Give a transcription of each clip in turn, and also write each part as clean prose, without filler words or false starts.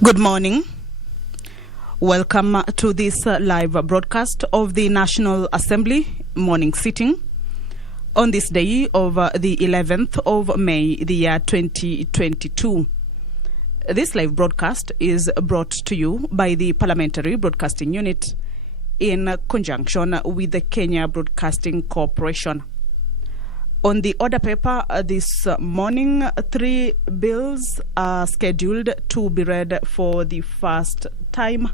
Good morning. Welcome to this live broadcast of the National Assembly morning sitting on this day of the 11th of May, the year 2022. This live broadcast is brought to you by the Parliamentary Broadcasting Unit in conjunction with the Kenya Broadcasting Corporation. On the order paper this morning, 3 bills are scheduled to be read for the first time.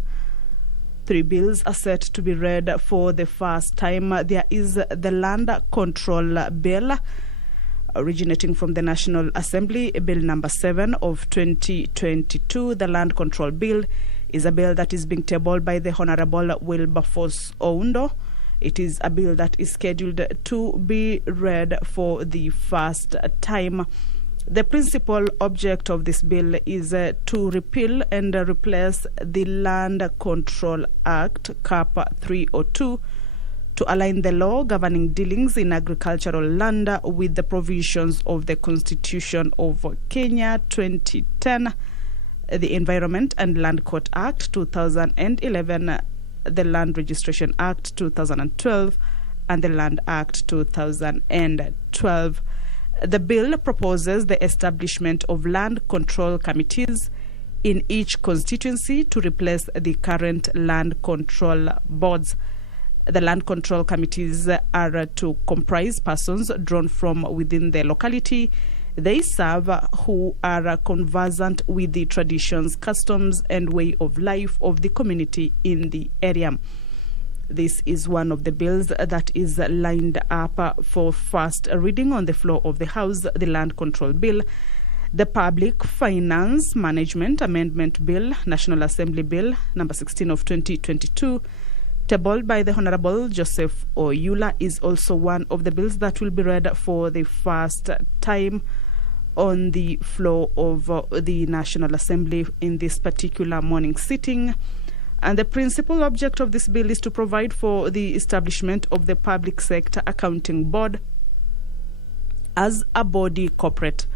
3 bills are set to be read for the first time. There is the Land Control Bill originating from the National Assembly, Bill number 7 of 2022. The Land Control Bill is a bill that is being tabled by the Honorable Wilberforce Oundo. It is a bill that is scheduled to be read for the first time. The principal object of this bill is to repeal and replace the Land Control Act, Cap 302, to align the law governing dealings in agricultural land with the provisions of the Constitution of Kenya 2010, the Environment and Land Court Act 2011, the Land Registration Act 2012, and the Land Act 2012. The bill proposes the establishment of land control committees in each constituency to replace the current land control boards. The land control committees are to comprise persons drawn from within the locality they serve who are conversant with the traditions, customs, and way of life of the community in the area. This is one of the bills that is lined up for first reading on the floor of the House, the Land Control Bill. The Public Finance Management Amendment Bill, National Assembly Bill number 16 of 2022, tabled by the Honorable Joseph Oyula, is also one of the bills that will be read for the first time on the floor of the National Assembly in this particular morning sitting. And the principal object of this bill is to provide for the establishment of the Public Sector Accounting Board as a body corporate.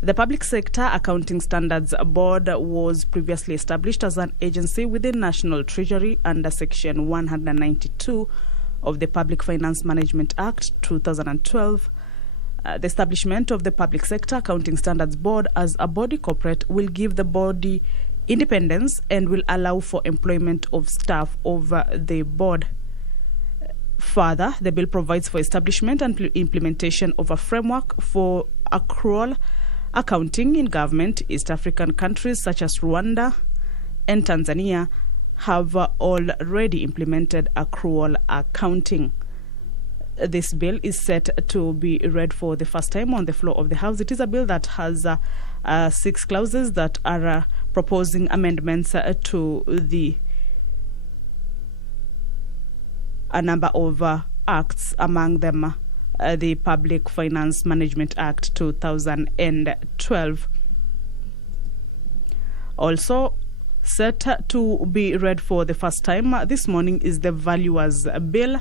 The Public Sector Accounting Standards Board was previously established as an agency within National Treasury under Section 192 of the Public Finance Management Act 2012. The establishment of the Public Sector Accounting Standards Board as a body corporate will give the body independence and will allow for employment of staff over the board. Further, the bill provides for establishment and implementation of a framework for accrual accounting in government. East African countries such as Rwanda and Tanzania have already implemented accrual accounting. This bill is set to be read for the first time on the floor of the House. It is a bill that has 6 clauses that are proposing amendments to a number of acts, among them the Public Finance Management Act 2012. Also set to be read for the first time this morning is the Valuers Bill,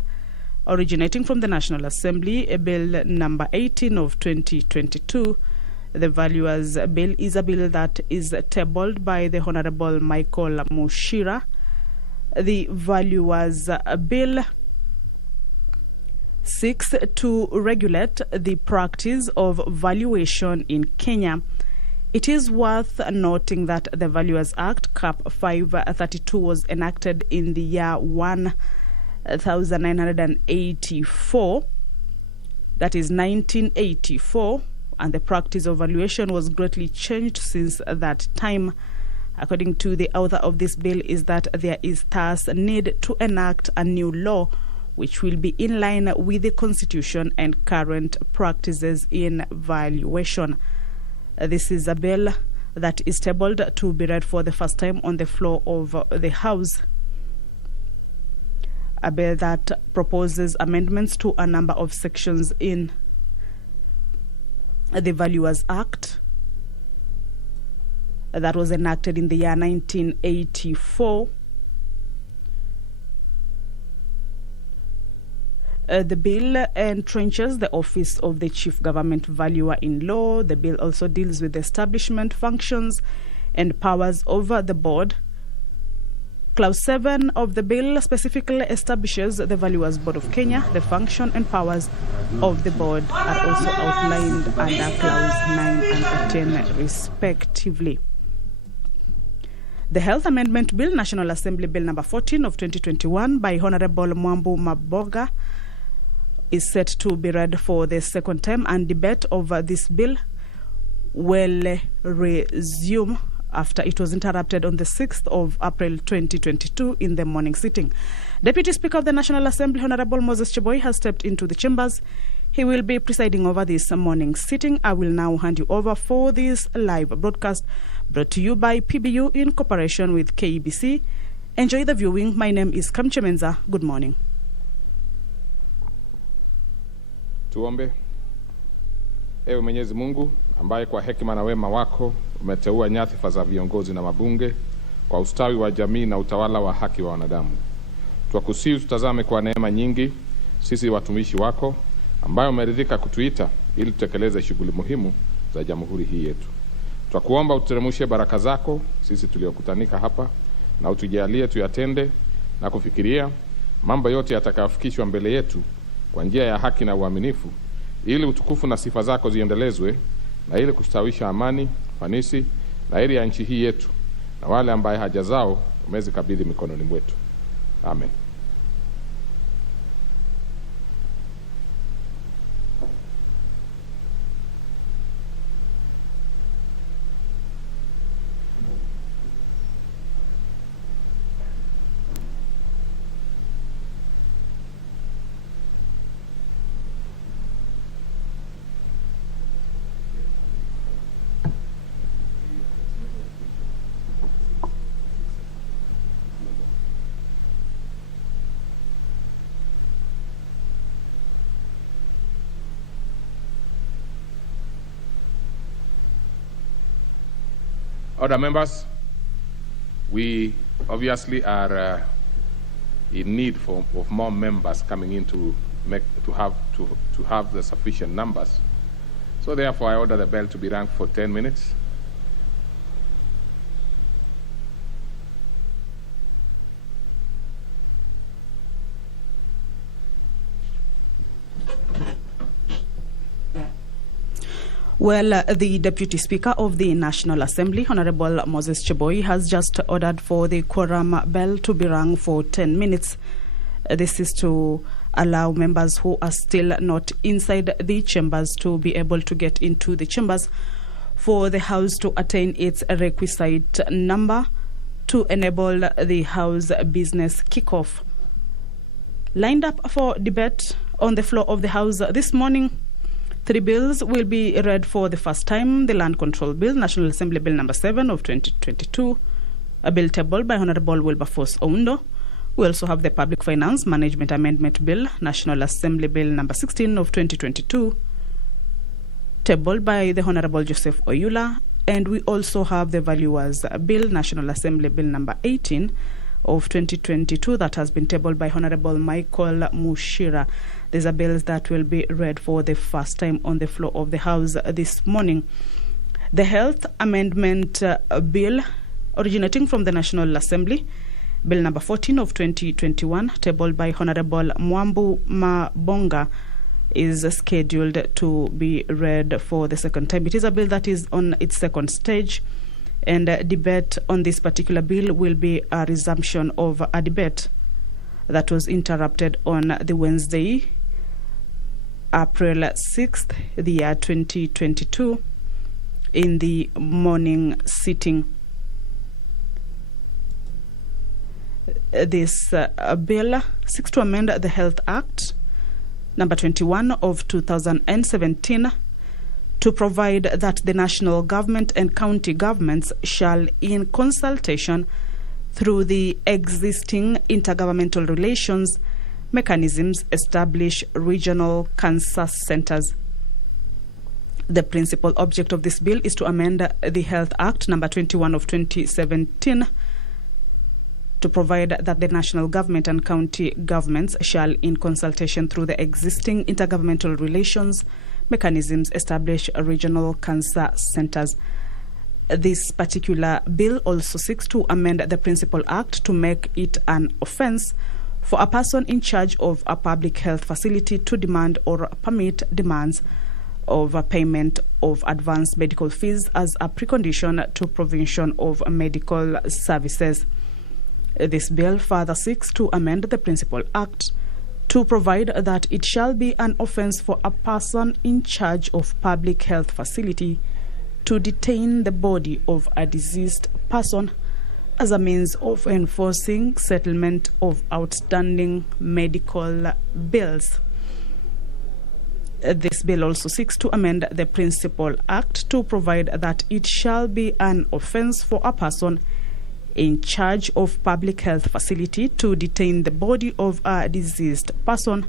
originating from the National Assembly, Bill number 18 of 2022. The Valuers Bill is a bill that is tabled by the Honorable Michael Mushira. The Valuers Bill seeks to regulate the practice of valuation in Kenya. It is worth noting that the Valuers Act, Cap 532, was enacted in the year 1984, that is 1984, and the practice of valuation was greatly changed since that time. According to the author of this bill, is that there is thus a need to enact a new law which will be in line with the Constitution and current practices in valuation. This is a bill that is tabled to be read for the first time on the floor of the House. A bill that proposes amendments to a number of sections in the Valuers Act that was enacted in the year 1984. The bill entrenches the office of the Chief Government Valuer in law. The bill also deals with the establishment, functions, and powers over the board. Clause 7 of the bill specifically establishes the Valuers Board of Kenya. The function and powers of the board are also outlined under Clause 9 and 10 respectively. The Health Amendment Bill, National Assembly Bill number 14 of 2021 by Honorable Mwambu Mabonga, is set to be read for the second time, and debate over this bill will resume after it was interrupted on the 6th of April 2022 in the morning sitting. Deputy Speaker of the National Assembly, Honorable Moses Cheboy, has stepped into the chambers. He will be presiding over this morning sitting. I will now hand you over for this live broadcast brought to you by PBU in cooperation with KBC. Enjoy the viewing. My name is Kamchemenza. Good morning. Tuombe. Ewe Mwenyezi Mungu, ambaye kwa hekima na wema wako umeteua nyadhifa za viongozi na mabunge kwa ustawi wa jamii na utawala wa haki wa wanadamu. Twakusihi tutazame kwa neema nyingi sisi watumishi wako, ambayo umeridhika kutuita ili tutekeleze shughuli muhimu za jamhuri hii yetu. Twakuomba ututeremshe baraka zako sisi tuliokutanika hapa, na utujalie tuyatende na kufikiria mambo yote yatakayofikishwa mbele yetu kwa njia ya haki na uaminifu, ili utukufu na sifa zako ziendelezwe, na ili kustawisha amani, ufanisi na heri ya nchi hii yetu na wale ambaye haja zao umezikabidhi mikononi mwetu. Amen. Other members, we obviously are in need of more members coming in to have the sufficient numbers. So therefore, I order the bell to be rung for 10 minutes. Well, the Deputy Speaker of the National Assembly, Honorable Moses Cheboy, has just ordered for the quorum bell to be rung for 10 minutes. This is to allow members who are still not inside the chambers to be able to get into the chambers, for the House to attain its requisite number to enable the House business kickoff. Lined up for debate on the floor of the House this morning, 3 bills will be read for the first time. The Land Control Bill, National Assembly Bill number 7 of 2022, a bill tabled by Honorable Wilberforce Oundo. We also have the Public Finance Management Amendment Bill, National Assembly Bill number 16 of 2022, tabled by the Honorable Joseph Oyula. And we also have the Valuers Bill, National Assembly Bill number 18 of 2022, that has been tabled by Honorable Michael Mushira. These are bills that will be read for the first time on the floor of the House this morning. The Health Amendment Bill, originating from the National Assembly, Bill number 14 of 2021, tabled by Honorable Mwambu Mabonga, is scheduled to be read for the second time. It is a bill that is on its second stage, and debate on this particular bill will be a resumption of a debate that was interrupted on the Wednesday, April 6th, the year 2022, in the morning sitting. This bill seeks to amend the Health Act number 21 of 2017 to provide that the national government and county governments shall, in consultation through the existing intergovernmental relations mechanisms, establish regional cancer centers. The principal object of this bill is to amend the Health Act number 21 of 2017 to provide that the national government and county governments shall, in consultation through the existing intergovernmental relations mechanisms, establish regional cancer centers. This particular bill also seeks to amend the Principal Act to make it an offence for a person in charge of a public health facility to demand or permit demands of a payment of advanced medical fees as a precondition to provision of medical services. This bill further seeks to amend the Principal Act to provide that it shall be an offence for a person in charge of public health facility to detain the body of a deceased person as a means of enforcing settlement of outstanding medical bills. This bill also seeks to amend the Principal Act to provide that it shall be an offence for a person in charge of public health facility to detain the body of a deceased person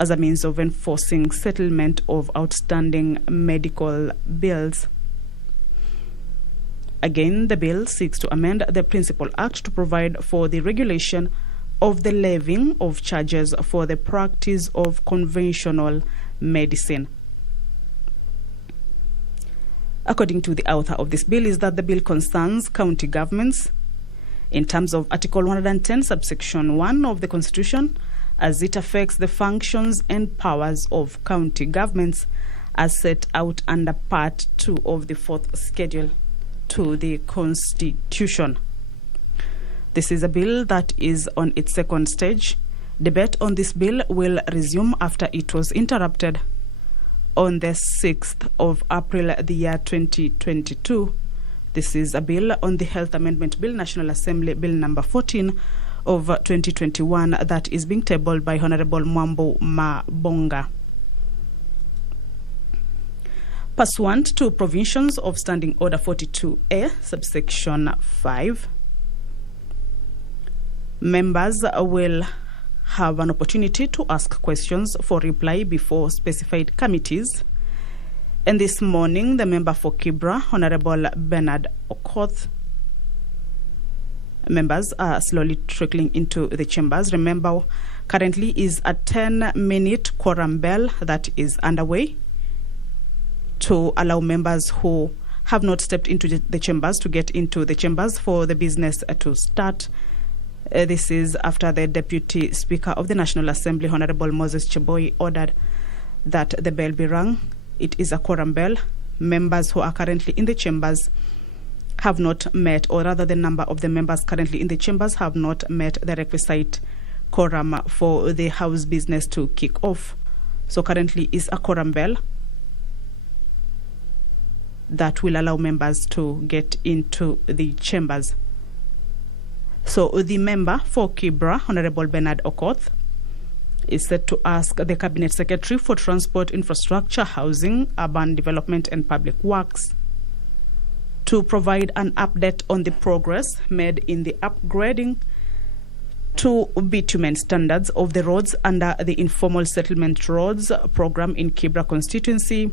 as a means of enforcing settlement of outstanding medical bills. Again, the bill seeks to amend the Principal Act to provide for the regulation of the levying of charges for the practice of conventional medicine. According to the author of this bill, is that the bill concerns county governments in terms of Article 110, subsection 1 of the Constitution, as it affects the functions and powers of county governments as set out under Part 2 of the 4th Schedule to the Constitution. This is a bill that is on its second stage. Debate on this bill will resume after it was interrupted on the 6th of April, the year 2022. This is a bill on the Health Amendment Bill, National Assembly Bill number 14 of 2021 that is being tabled by Honorable Mwambo Mabonga. Pursuant to provisions of Standing Order 42A, subsection 5, members will have an opportunity to ask questions for reply before specified committees. And this morning, the member for Kibra, Honorable Bernard Okoth, members are slowly trickling into the chambers. Remember, currently is a 10-minute quorum bell that is underway to allow members who have not stepped into the chambers to get into the chambers for the business to start. This is after the Deputy Speaker of the National Assembly, Honorable Moses Cheboy, ordered that the bell be rung. It is a quorum bell. Members who are currently in the chambers have not met, or rather the number of the members currently in the chambers have not met the requisite quorum for the House business to kick off. So currently is a quorum bell that will allow members to get into the chambers. So the member for Kibra, Honorable Bernard Okoth, is set to ask the Cabinet Secretary for Transport, Infrastructure, Housing, Urban Development and Public Works to provide an update on the progress made in the upgrading to bitumen standards of the roads under the Informal Settlement Roads program in Kibra constituency,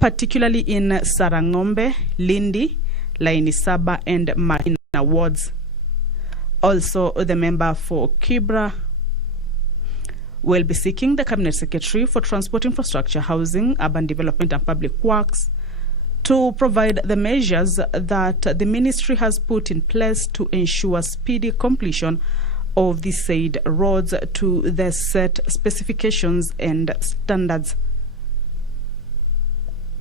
particularly in Sarangombe, Lindi, Laini Saba and Marina wards. Also, the member for Kibra will be seeking the Cabinet Secretary for Transport, Infrastructure, Housing, Urban Development and Public Works to provide the measures that the ministry has put in place to ensure speedy completion of the said roads to the set specifications and standards.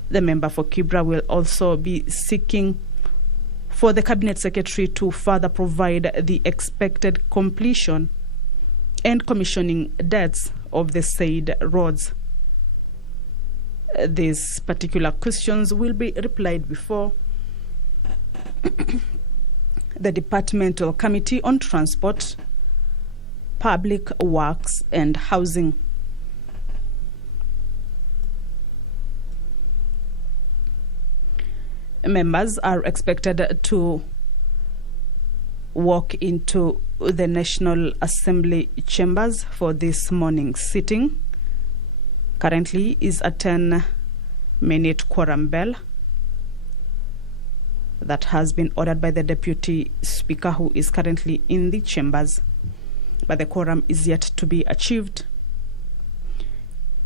The member for Kibra will also be seeking for the Cabinet Secretary to further provide the expected completion and commissioning dates of the said roads. These particular questions will be replied before the Departmental Committee on Transport, Public Works and Housing. Members are expected to walk into the National Assembly chambers for this morning's sitting. Currently is a 10-minute quorum bell that has been ordered by the Deputy Speaker, who is currently in the chambers, but the quorum is yet to be achieved.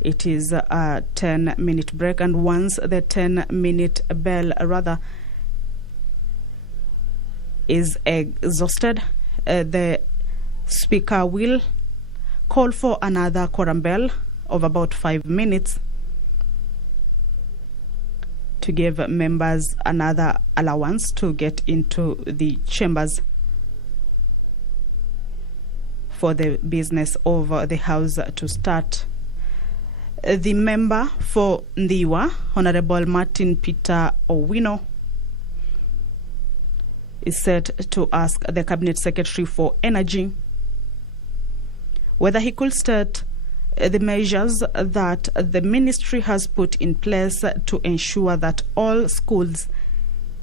It is a 10-minute break, and once the 10-minute bell is exhausted, the Speaker will call for another quorum bell of about 5 minutes to give members another allowance to get into the chambers for the business of the House to start. The member for Ndiwa, Honorable Martin Peter Owino, is set to ask the Cabinet Secretary for Energy whether he could state the measures that the ministry has put in place to ensure that all schools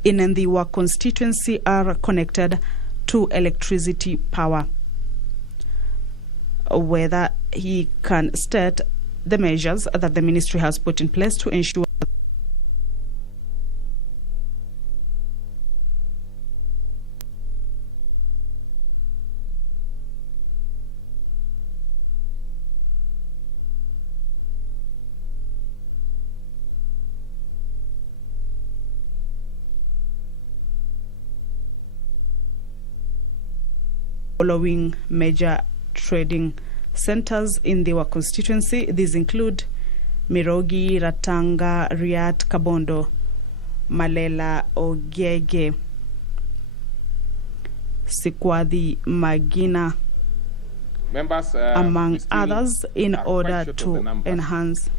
in Ndiwa constituency are connected to electricity power. Whether he can state the measures that the ministry has put in place to ensure following major trading centers in the constituency. These include Mirogi, Ratanga, Riat, Kabondo, Malela, Ogege, Sikwadi, Magina, members, among others, in order to enhance.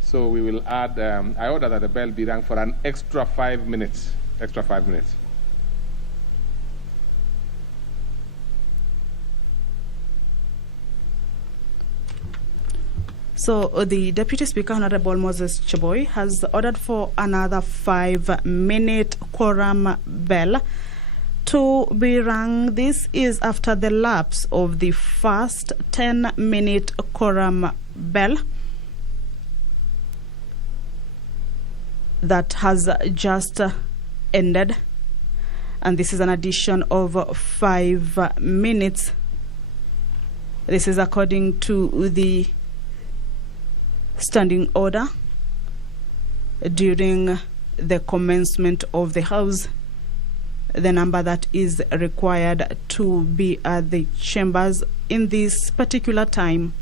So we will add, I order that the bell be rung for an extra 5 minutes. Extra 5 minutes. So the Deputy Speaker, Honorable Moses Cheboy, has ordered for another 5-minute quorum bell to be rung. This is after the lapse of the first 10-minute quorum bell that has just ended. And this is an addition of 5 minutes. This is according to the standing order during the commencement of the House. The number that is required to be at the chambers in this particular time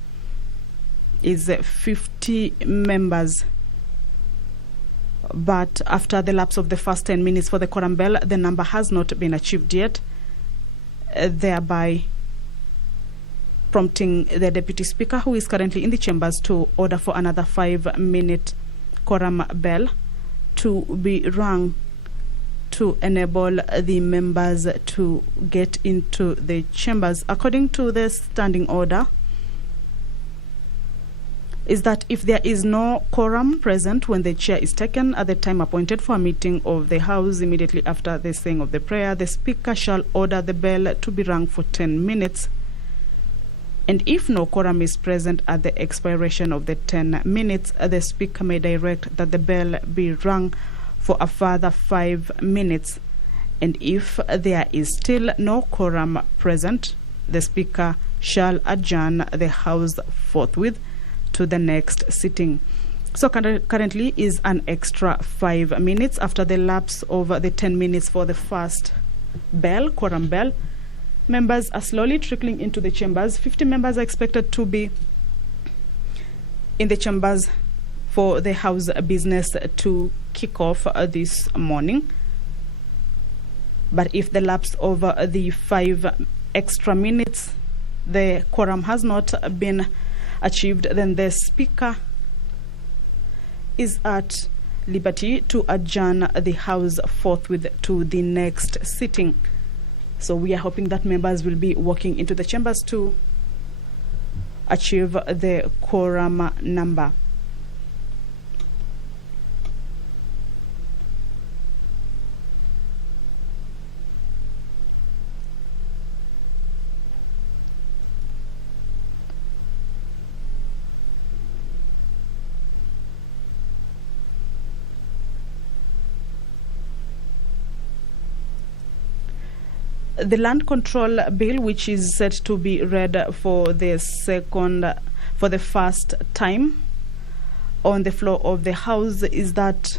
is 50 members. But after the lapse of the first 10 minutes for the quorum bell, the number has not been achieved yet, thereby prompting the Deputy Speaker, who is currently in the chambers, to order for another 5-minute quorum bell to be rung to enable the members to get into the chambers. According to the standing order, is that if there is no quorum present when the chair is taken at the time appointed for a meeting of the House immediately after the saying of the prayer, the Speaker shall order the bell to be rung for 10 minutes. And if no quorum is present at the expiration of the 10 minutes, the Speaker may direct that the bell be rung for a further 5 minutes. And if there is still no quorum present, the Speaker shall adjourn the House forthwith to the next sitting. So currently is an extra 5 minutes after the lapse of the 10 minutes for the first bell, quorum bell. Members are slowly trickling into the chambers. 50 members are expected to be in the chambers for the House business to kick off this morning. But if the lapse of the 5 extra minutes, the quorum has not been achieved, then the Speaker is at liberty to adjourn the House forthwith to the next sitting. So we are hoping that members will be walking into the chambers to achieve the quorum number. The Land Control Bill, which is set to be read for the first time on the floor of the House, is that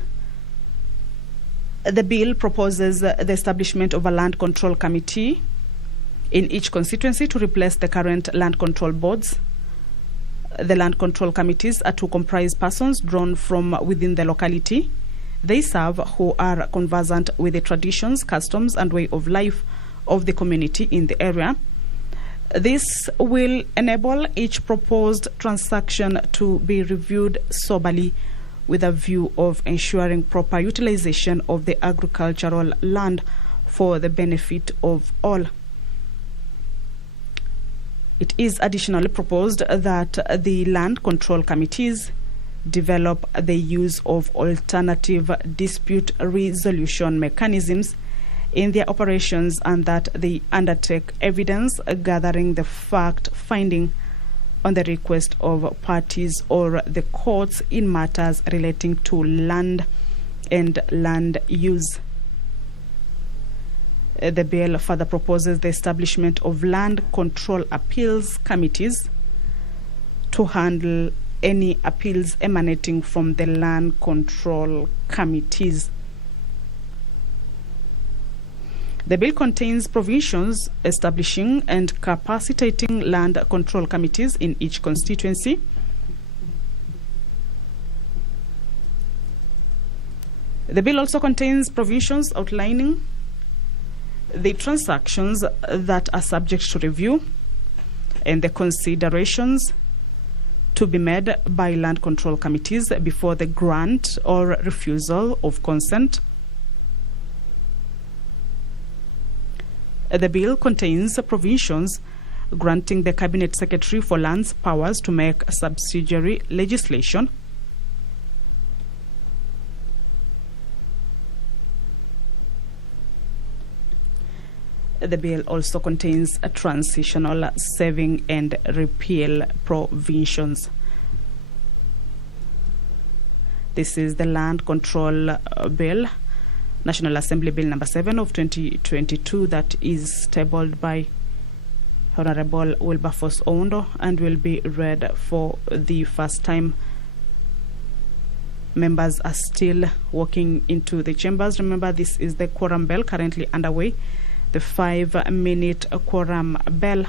The bill proposes the establishment of a land control committee in each constituency to replace the current land control boards. The land control committees are to comprise persons drawn from within the locality. They serve who are conversant with the traditions, customs, and way of life of the community in the area. This will enable each proposed transaction to be reviewed soberly with a view of ensuring proper utilization of the agricultural land for the benefit of all. It is additionally proposed that the land control committees develop the use of alternative dispute resolution mechanisms in their operations, and that they undertake evidence gathering, the fact finding on the request of parties or the courts in matters relating to land and land use. The bill further proposes the establishment of land control appeals committees to handle any appeals emanating from the land control committees. The bill contains provisions establishing and capacitating land control committees in each constituency. The bill also contains provisions outlining the transactions that are subject to review and the considerations to be made by land control committees before the grant or refusal of consent. The bill contains provisions granting the Cabinet Secretary for Lands powers to make subsidiary legislation. The bill also contains a transitional saving and repeal provisions. This is the Land Control Bill, National Assembly Bill number 7 of 2022, that is tabled by Honorable Wilberforce Oundo and will be read for the first time. Members are still walking into the chambers. Remember, this is the quorum bell currently underway, the 5-minute quorum bell.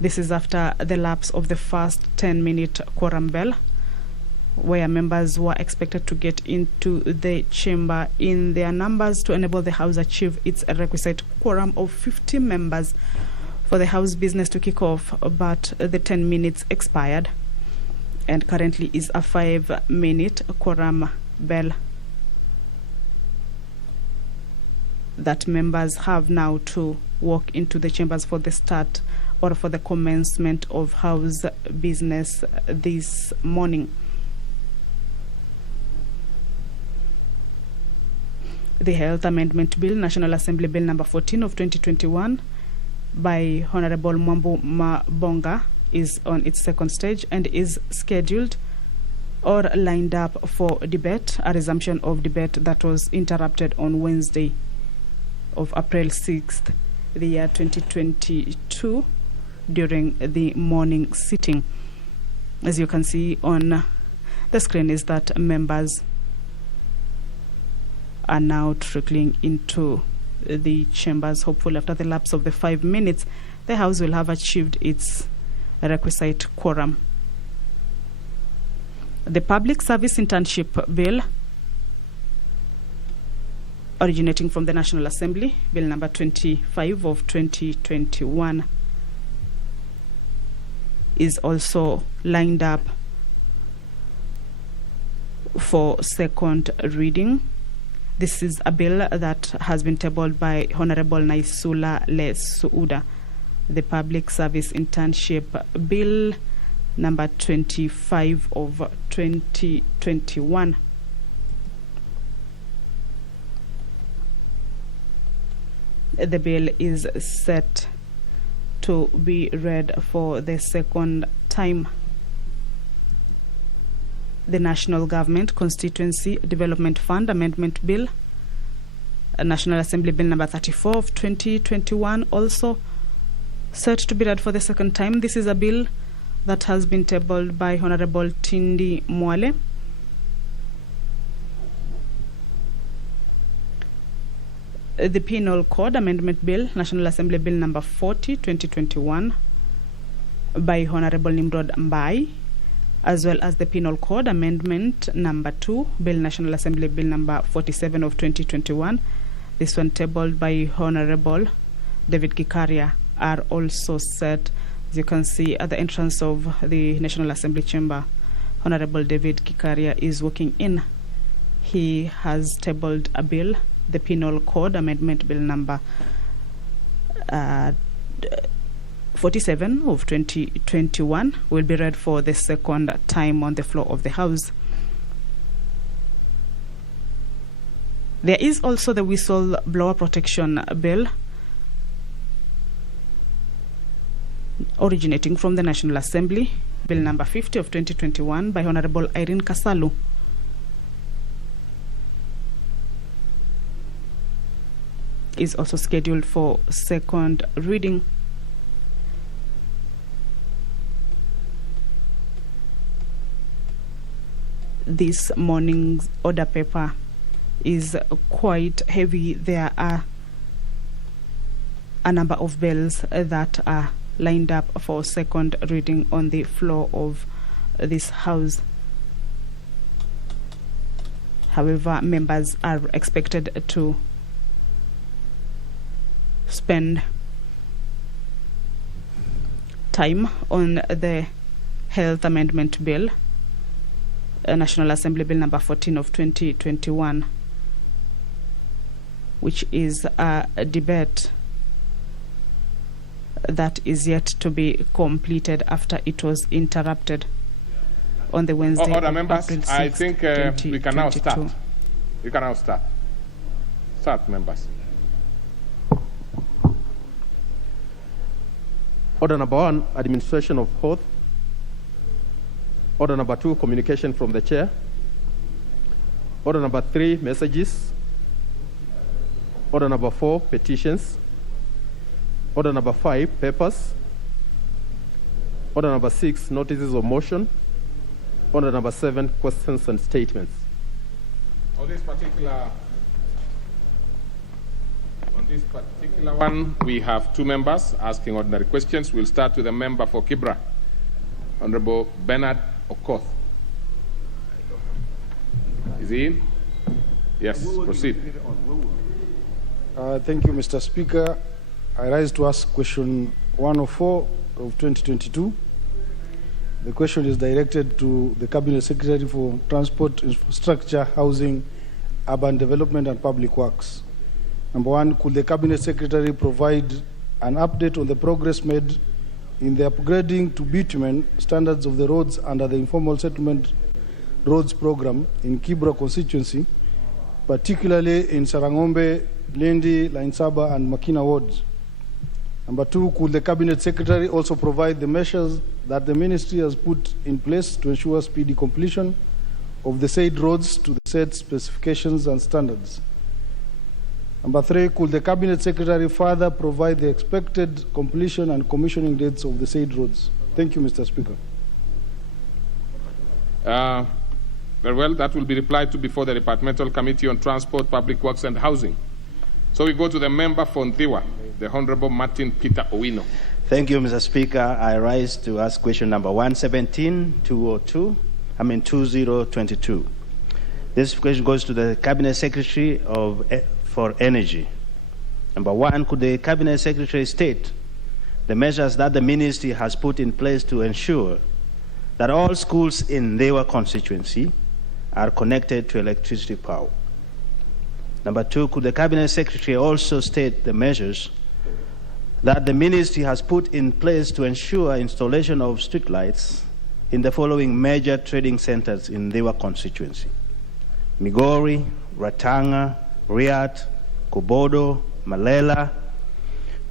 This is after the lapse of the first 10-minute quorum bell, where members were expected to get into the chamber in their numbers to enable the House achieve its requisite quorum of 50 members for the House business to kick off, but the 10 minutes expired and currently is a 5-minute quorum bell that members have now to walk into the chambers for the start or for the commencement of House business this morning. The Health Amendment Bill, National Assembly Bill number 14 of 2021 by Honorable Mwambu Mabonga, is on its second stage and is scheduled or lined up for debate, a resumption of debate that was interrupted on Wednesday of April 6th, the year 2022, during the morning sitting. As you can see on the screen is that members are now trickling into the chambers. Hopefully after the lapse of the 5 minutes, the House will have achieved its requisite quorum. The Public Service Internship Bill, originating from the National Assembly, Bill number 25 of 2021, is also lined up for second reading. This is a bill that has been tabled by Honorable Naisula Lesuuda, the Public Service Internship Bill number 25 of 2021. The bill is set to be read for the second time. The National Government Constituency Development Fund Amendment Bill, National Assembly Bill number 34 of 2021, also set to be read for the second time. This is a bill that has been tabled by Honorable Tindi Mwale the Penal Code Amendment Bill, National Assembly Bill number 40, 2021, by Honorable Nimrod Mbai, as well as the Penal Code Amendment number 2, Bill National Assembly Bill number 47 of 2021. This one tabled by Honorable David Gikaria, are also set, as you can see, at the entrance of the National Assembly chamber. Honorable David Gikaria is walking in. He has tabled a bill, the Penal Code Amendment Bill number 47 of 2021, will be read for the second time on the floor of the House. There is also the Whistleblower Protection Bill, originating from the National Assembly, Bill number 50 of 2021, by Honorable Irene Kasalu. Is also scheduled for second reading. This morning's order paper is quite heavy. There are a number of bills that are lined up for second reading on the floor of this House. However, members are expected to spend time on the Health Amendment Bill, National Assembly Bill number 14 of 2021, which is a debate that is yet to be completed after it was interrupted on the Wednesday. Order, members, April 6, I think we can now start. We can now start. Start, members. Order number 1, administration of oath. Order number 2, communication from the chair. Order number 3, messages. Order number 4, petitions. Order number 5, papers. Order number 6, notices of motion. Order number 7, questions and statements. On this particular one, we have two members asking ordinary questions. We'll start with the member for Kibra, Honorable Bernard Okoth. Is he in? Yes, proceed. Thank you, Mr. Speaker. I rise to ask question 104 of 2022. The question is directed to the Cabinet Secretary for Transport, Infrastructure, Housing, Urban Development and Public Works. Number 1, could the Cabinet Secretary provide an update on the progress made in the upgrading to bitumen standards of the roads under the Informal Settlement Roads Program in Kibra constituency, particularly in Sarangombe, Lindi, Lainsaba and Makina wards? Number 2, could the Cabinet Secretary also provide the measures that the Ministry has put in place to ensure speedy completion of the said roads to the said specifications and standards? Number 3, could the Cabinet Secretary further provide the expected completion and commissioning dates of the said roads? Thank you, Mr. Speaker. Very well, that will be replied to before the Departmental Committee on Transport, Public Works and Housing. So we go to the member for Nthiwa, the Honorable Martin Peter Owino. Thank you, Mr. Speaker. I rise to ask question number 2022. This question goes to the Cabinet Secretary for Energy. Number 1, could the Cabinet Secretary state the measures that the Ministry has put in place to ensure that all schools in Nthiwa constituency are connected to electricity power? Number 2, could the Cabinet Secretary also state the measures that the Ministry has put in place to ensure installation of streetlights in the following major trading centers in Nthiwa constituency: Migori, Ratanga, Riat, Kobodo, Malela,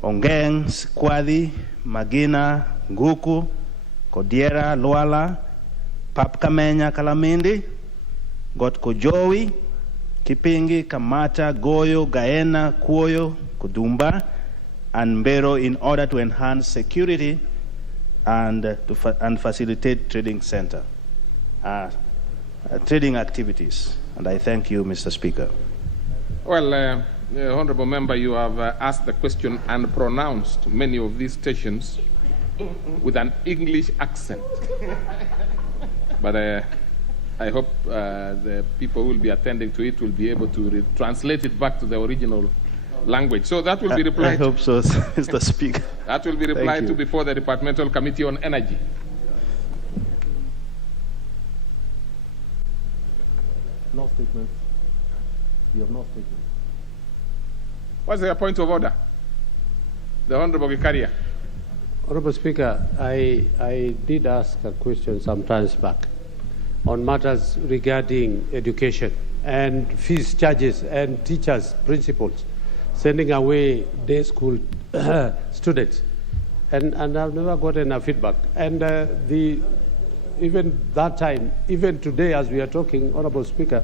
Ongeng, Sikwadi, Magina, Nguku, Kodiera, Luala, Papkamenya, Kalamindi, Gotkojowi, Kipingi, Kamata, Goyo, Gaena, Kuoyo, Kudumba, and Mbero, in order to enhance security and facilitate trading activities. And I thank you, Mr. Speaker. Well, Honorable Member, you have asked the question and pronounced many of these stations with an English accent. But I hope the people who will be attending to it will be able to translate it back to the original language. So that will be replied. I hope so, Mr. Speaker. That will be replied to before the Departmental Committee on Energy. No statements. You have no statements. What's your point of order? The Honorable Gikaria. Honorable Speaker, I did ask a question some times back on matters regarding education and fees charges and teachers, principals, sending away day school students. And I've never gotten a feedback. And even that time, even today as we are talking, Honorable Speaker,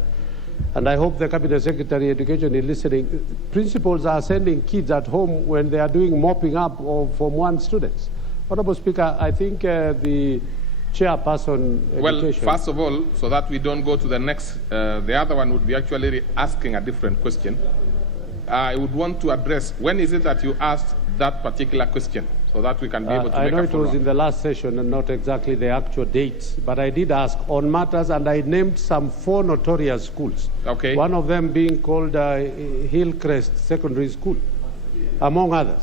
and I hope the Cabinet Secretary of Education is listening, principals are sending kids at home when they are doing mopping up of Form 1 students. Honorable Speaker, I think the chairperson education... Well, first of all, so that we don't go to the next, the other one would be actually asking a different question. I would want to address, when is it that you asked that particular question, so that we can be able to make a follow-up? I know it was in the last session and not exactly the actual dates, but I did ask on matters and I named some 4 notorious schools. Okay. One of them being called Hillcrest Secondary School, among others.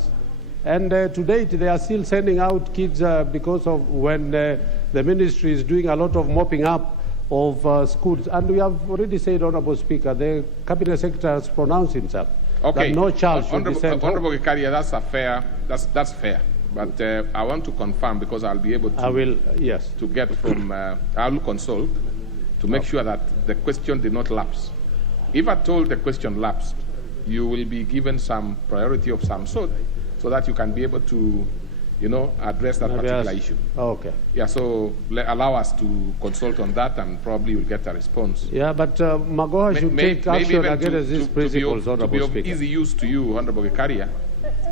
And to date, they are still sending out kids because of when the ministry is doing a lot of mopping up of schools. And we have already said, Honorable Speaker, the Cabinet Secretary has pronounced himself that no child should be sent home. Honorable Gikaria, that's fair. But I want to confirm, because I'll be able to, to get from, I will consult to make sure that the question did not lapse. If at all the question lapsed, you will be given some priority of some sort, so that you can be able to, address that particular issue. Okay. Yeah, so allow us to consult on that, and probably we'll get a response. Yeah, but Magoha should take action against these principles, Honorable Speaker. To be of easy use to you, Honorable Gikaria,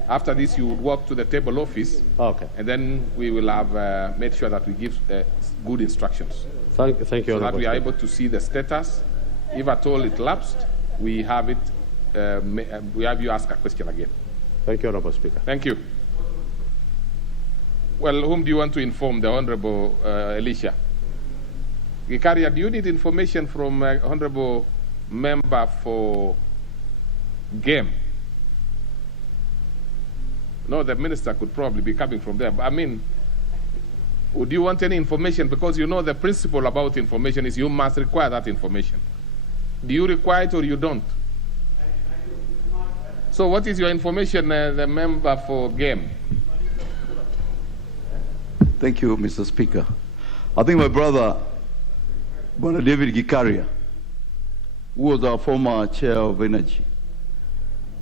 after this you would walk to the table office, and then we will have made sure that we give good instructions. Thank you, so Honorable that we are Speaker. able to see the status. If at all it lapsed, we have it. We have you ask a question again. Thank you, Honorable Speaker. Thank you. Well, whom do you want to inform? The Honorable Elisha. Gikaria, do you need information from Honorable Member for Game? No, the minister could probably be coming from there. But I mean, would you want any information? Because the principle about information is you must require that information. Do you require it or you don't? So what is your information, the member for Game? Thank you, Mr. Speaker. I think my brother, Brother David Gikaria, who was our former chair of energy,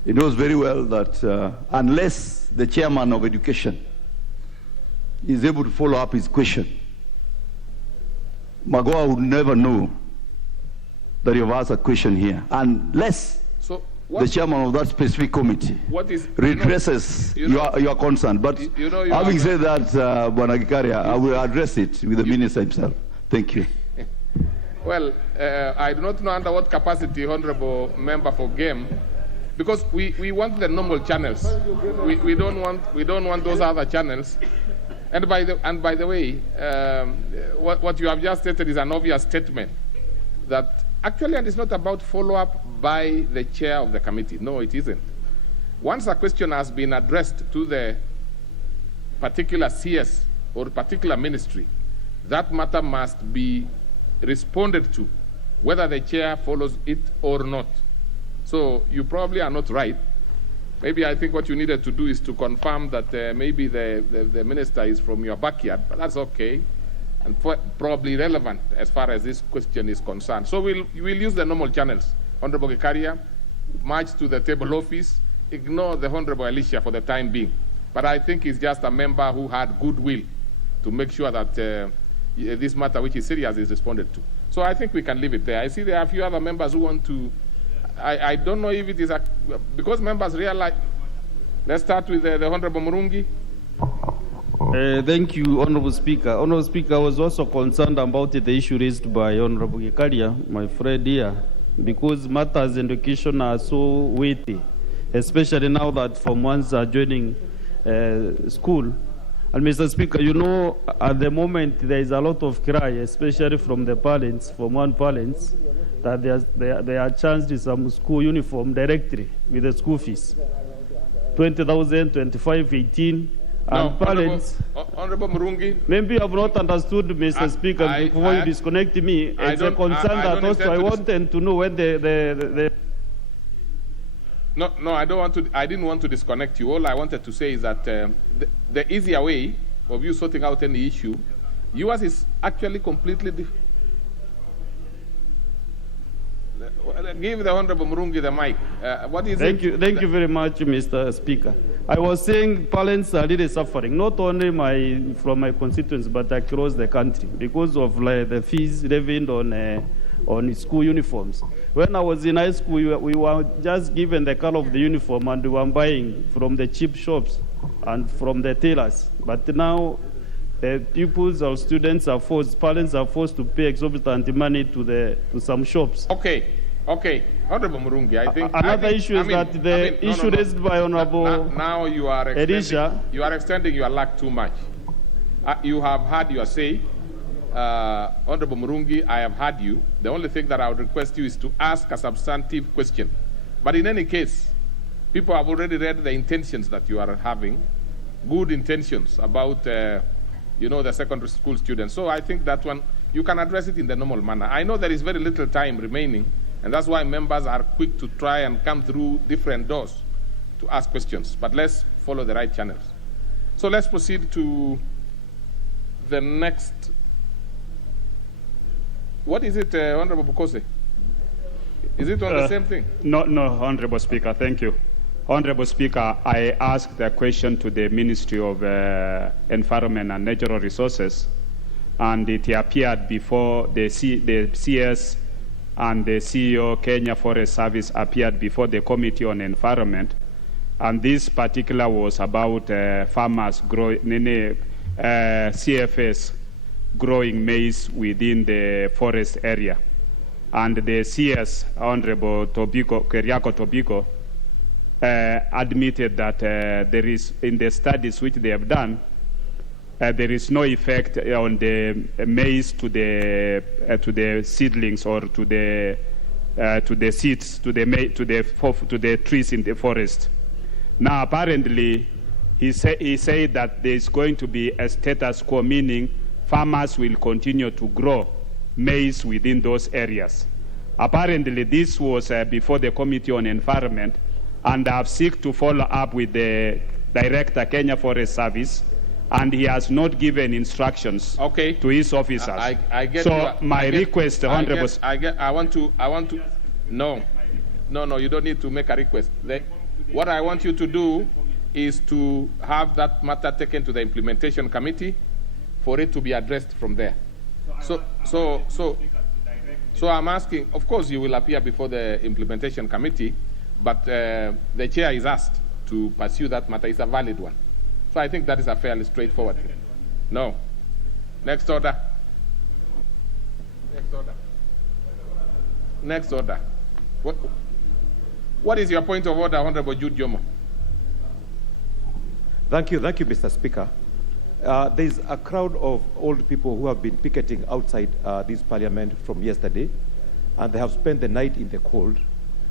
he knows very well that unless the chairman of education is able to follow up his question, Magoha would never know that you have asked a question here, unless the chairman of that specific committee redresses your concern. But having said that, Bwana Gikaria, I will address it with the minister himself. Thank you. Well, I do not know under what capacity, Honorable Member for Game, because we want the normal channels. We don't want those other channels. And by the way, what you have just stated is an obvious statement that actually, and it's not about follow-up by the chair of the committee. No, it isn't. Once a question has been addressed to the particular CS or particular ministry, that matter must be responded to, whether the chair follows it or not. So you probably are not right. Maybe I think what you needed to do is to confirm that maybe the minister is from your backyard, but that's okay. And probably relevant as far as this question is concerned. So we'll use the normal channels. Honorable Gikaria, march to the table office, ignore the Honorable Elisha for the time being. But I think he's just a member who had goodwill to make sure that this matter, which is serious, is responded to. So I think we can leave it there. I see there are a few other members who want to, I don't know if it is, because members realize, let's start with the Honorable Murungi. Thank you, Honorable Speaker. Honorable Speaker, I was also concerned about the issue raised by Honorable Gikaria, my friend here, because matters in education are so weighty. especially now that Form 1s are joining school. And Mr. Speaker, you know, at the moment there is a lot of cry, especially from the parents, Form 1 parents, that they are charged with some school uniform directly with the school fees. 20,000, 25, 18. And No, parents, Honorable Murungi, maybe you have not understood, Mr. Speaker, before you disconnect me. It's a concern that also I wanted to know when the No, I don't want to. I didn't want to disconnect you. All I wanted to say is that the easier way of you sorting out any issue, yours is actually completely. Give the Honorable Murungi the mic. What is Thank you very much, Mr. Speaker. I was saying parents are really suffering, not only from my constituents, but across the country because of the fees levied on school uniforms. When I was in high school, we were just given the color of the uniform and we were buying from the cheap shops and from the tailors. But now, pupils or students are forced, parents are forced to pay exorbitant money to some shops. Okay. Honorable Murungi, I think another issue is that the issue raised by Honorable now you are extending your luck too much. You have had your say. Honorable Murungi, I have heard you. The only thing that I would request you is to ask a substantive question. But in any case, people have already read the intentions that you are having, good intentions about, the secondary school students. So I think that one, you can address it in the normal manner. I know there is very little time remaining, and that's why members are quick to try and come through different doors to ask questions. But let's follow the right channels. So let's proceed to the next. What is it, Honorable Bukose? Is it on the same thing? No, Honorable Speaker, thank you. Honorable Speaker, I asked a question to the Ministry of Environment and Natural Resources, and it appeared before the CS and the CEO, Kenya Forest Service, appeared before the Committee on Environment, and this particular was about farmers growing, CFS growing maize within the forest area. And the CS, Honorable Keriako Tobiko, admitted that there is, in the studies which they have done, there is no effect on the maize to the seedlings or to the seeds to the trees in the forest. Now, apparently, he said that there is going to be a status quo, meaning farmers will continue to grow maize within those areas. Apparently, this was before the Committee on Environment, and I have sought to follow up with the Director, Kenya Forest Service, and he has not given instructions to his officers. I get so my request, Honorable. I want to. No, you don't need to make a request. What I want you to do is to have that matter taken to the implementation committee for it to be addressed from there. So I'm asking, of course you will appear before the implementation committee, but the chair is asked to pursue that matter. It's a valid one. So I think that is a fairly straightforward thing. No. Next order. Next order. What is your point of order, Honorable Jude Jomo? Thank you, Mr. Speaker. There's a crowd of old people who have been picketing outside this parliament from yesterday, and they have spent the night in the cold.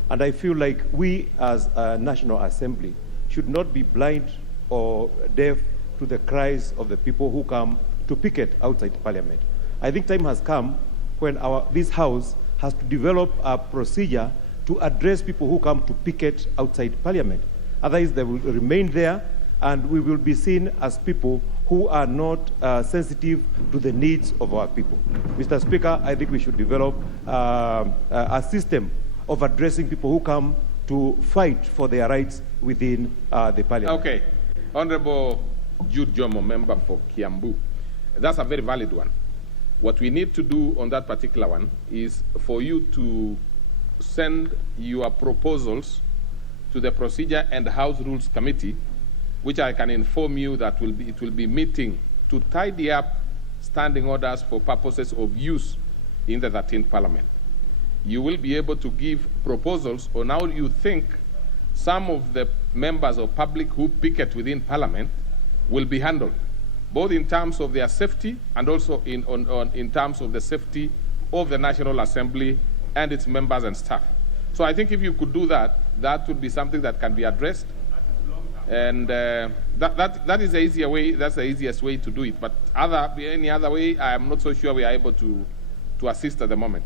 And I feel like we as a National Assembly should not be blind or deaf to the cries of the people who come to picket outside parliament. I think time has come when this House has to develop a procedure to address people who come to picket outside parliament. Otherwise, they will remain there, and we will be seen as people who are not sensitive to the needs of our people. Mr. Speaker, I think we should develop a system of addressing people who come to fight for their rights within the parliament. Okay. Honorable Jude Jomo, member for Kiambu. That's a very valid one. What we need to do on that particular one is for you to send your proposals to the Procedure and House Rules Committee, which I can inform you that it will be meeting to tidy up standing orders for purposes of use in the 13th Parliament. You will be able to give proposals on how you think some of the members of public who picket within Parliament will be handled, both in terms of their safety and also in terms of the safety of the National Assembly and its members and staff. So I think if you could do that, that would be something that can be addressed. And that is the easier way. That's the easiest way to do it. But any other way, I am not so sure we are able to assist at the moment.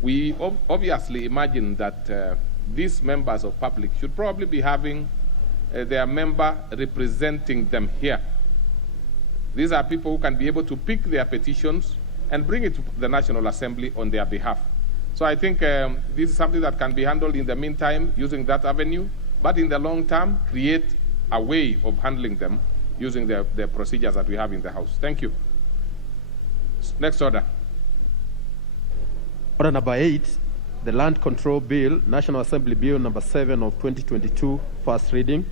We obviously imagine that these members of public should probably be having their member representing them here. These are people who can be able to pick their petitions and bring it to the National Assembly on their behalf. So I think this is something that can be handled in the meantime using that avenue, but in the long term, create a way of handling them using the procedures that we have in the House. Thank you. Next order. Order number 8, the Land Control Bill, National Assembly Bill number 7 of 2022, first reading.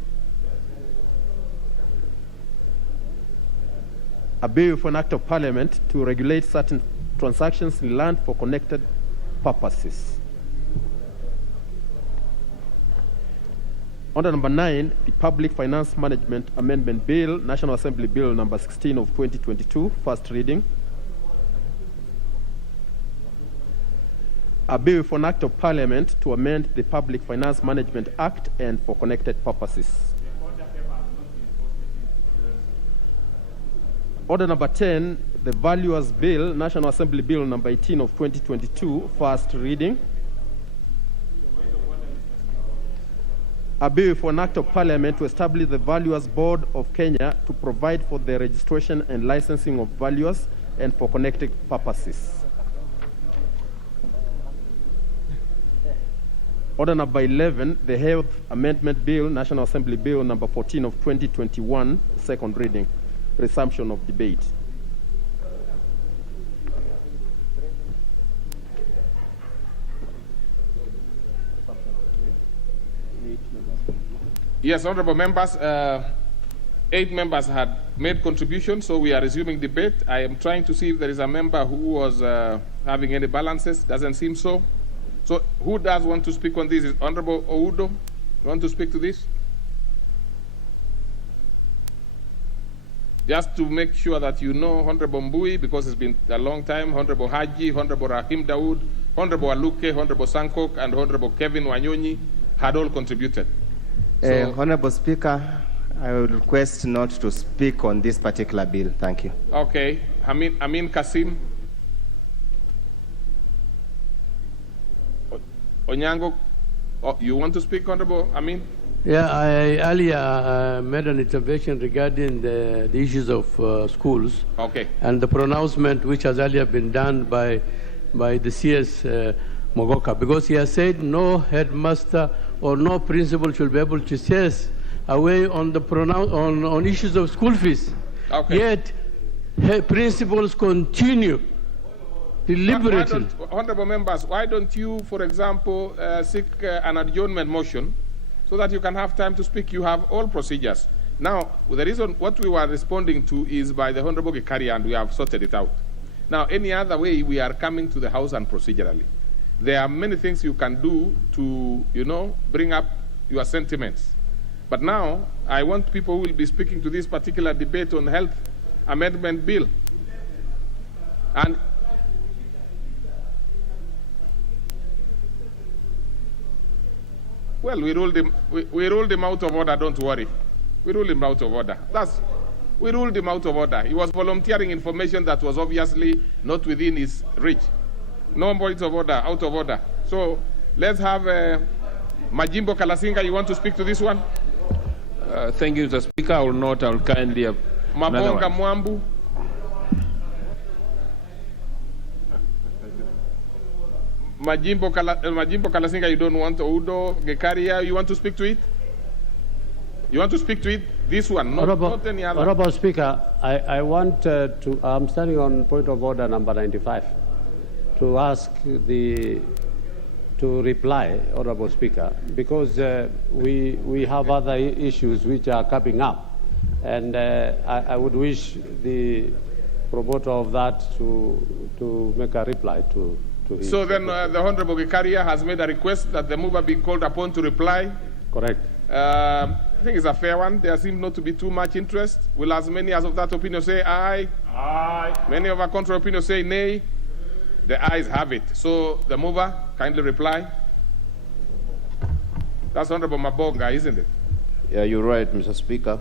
A bill for an act of Parliament to regulate certain transactions in land for connected purposes. Order number 9, the Public Finance Management Amendment Bill, National Assembly Bill number 16 of 2022, first reading. A bill for an act of Parliament to amend the Public Finance Management Act and for connected purposes. Order number 10, the Valuers Bill, National Assembly Bill number 18 of 2022, first reading. A bill for an act of Parliament to establish the Valuers Board of Kenya to provide for the registration and licensing of valuers and for connected purposes. Order number 11, the Health Amendment Bill, National Assembly Bill number 14 of 2021, second reading. Resumption of debate. Yes, honorable members, 8 members had made contributions, so we are resuming debate. I am trying to see if there is a member who was having any balances. Doesn't seem so. So who does want to speak on this? Is Honorable Oudo, you want to speak to this? Just to make sure that you know, Honorable Mbui, because it's been a long time, Honorable Haji, Honorable Rahim Dawood, Honorable Aluke, Honorable Sankok, and Honorable Kevin Wanyonyi had all contributed. So, Honorable Speaker, I would request not to speak on this particular bill. Thank you. Okay. Amin Kasim. Onyango, you want to speak, Honorable Amin? Yeah, I earlier made an intervention regarding the issues of schools. Okay. And the pronouncement which has earlier been done by the CS Mogoka, because he has said no headmaster or no principal should be able to chase away on the on issues of school fees. Okay. Yet principals continue deliberately. Honorable members, why don't you, for example, seek an adjournment motion so that you can have time to speak? You have all procedures. Now, the reason what we were responding to is by the Honorable Gikaria, and we have sorted it out. Now, any other way, we are coming to the House and procedurally. There are many things you can do to, bring up your sentiments. But now, I want people who will be speaking to this particular debate on health amendment bill. And well, we ruled him out of order, don't worry. We ruled him out of order. We ruled him out of order. He was volunteering information that was obviously not within his reach. No point of order, out of order. So let's have Majimbo Kalasinga. You want to speak to this one? Thank you, Mr. Speaker. I will not. I will kindly have Mabonga Mwambu. Majimbo Kalasinga, you don't want. Oudo Gekaria, you want to speak to it? You want to speak to it? This one, not any other. Honorable Speaker, I want I'm standing on point of order number 95 to ask to reply, Honorable Speaker, because we have other issues which are coming up, and I would wish the promoter of that to make a reply to his. So then the Honorable Gikaria has made a request that the mover be called upon to reply Correct. I think it's a fair one. There seems not to be too much interest. Will as many as of that opinion say aye? Aye. Many of our contrary opinions say nay. The ayes have it. So the mover, kindly reply. That's Honorable Mabonga, isn't it? Yeah, you're right, Mr. Speaker.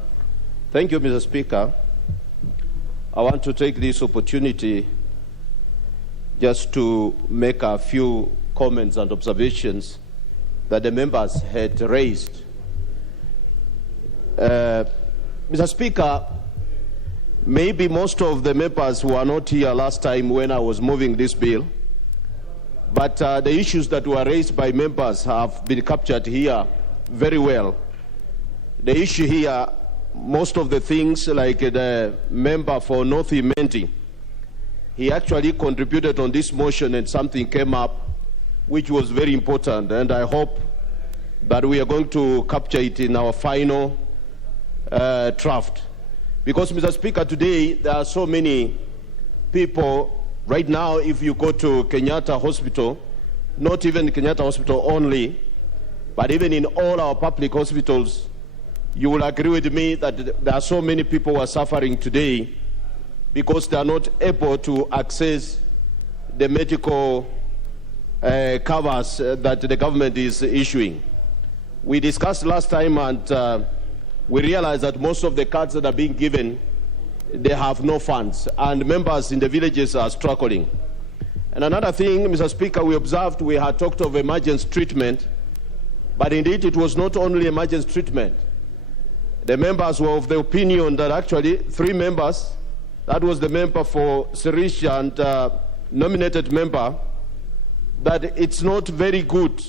Thank you, Mr. Speaker. I want to take this opportunity just to make a few comments and observations that the members had raised. Mr. Speaker, maybe most of the members who were not here last time when I was moving this bill, but the issues that were raised by members have been captured here very well. The issue here, most of the things like the member for North Imenti, he actually contributed on this motion and something came up which was very important, and I hope that we are going to capture it in our final draft. Because, Mr. Speaker, today there are so many people. Right now, if you go to Kenyatta Hospital, not even Kenyatta Hospital only, but even in all our public hospitals, you will agree with me that there are so many people who are suffering today because they are not able to access the medical covers that the government is issuing. We discussed last time and we realized that most of the cards that are being given, they have no funds, and members in the villages are struggling. And another thing, Mr. Speaker, we observed we had talked of emergency treatment, but indeed it was not only emergency treatment. The members were of the opinion that actually 3 members, that was the member for Sirisha and nominated member, that it's not very good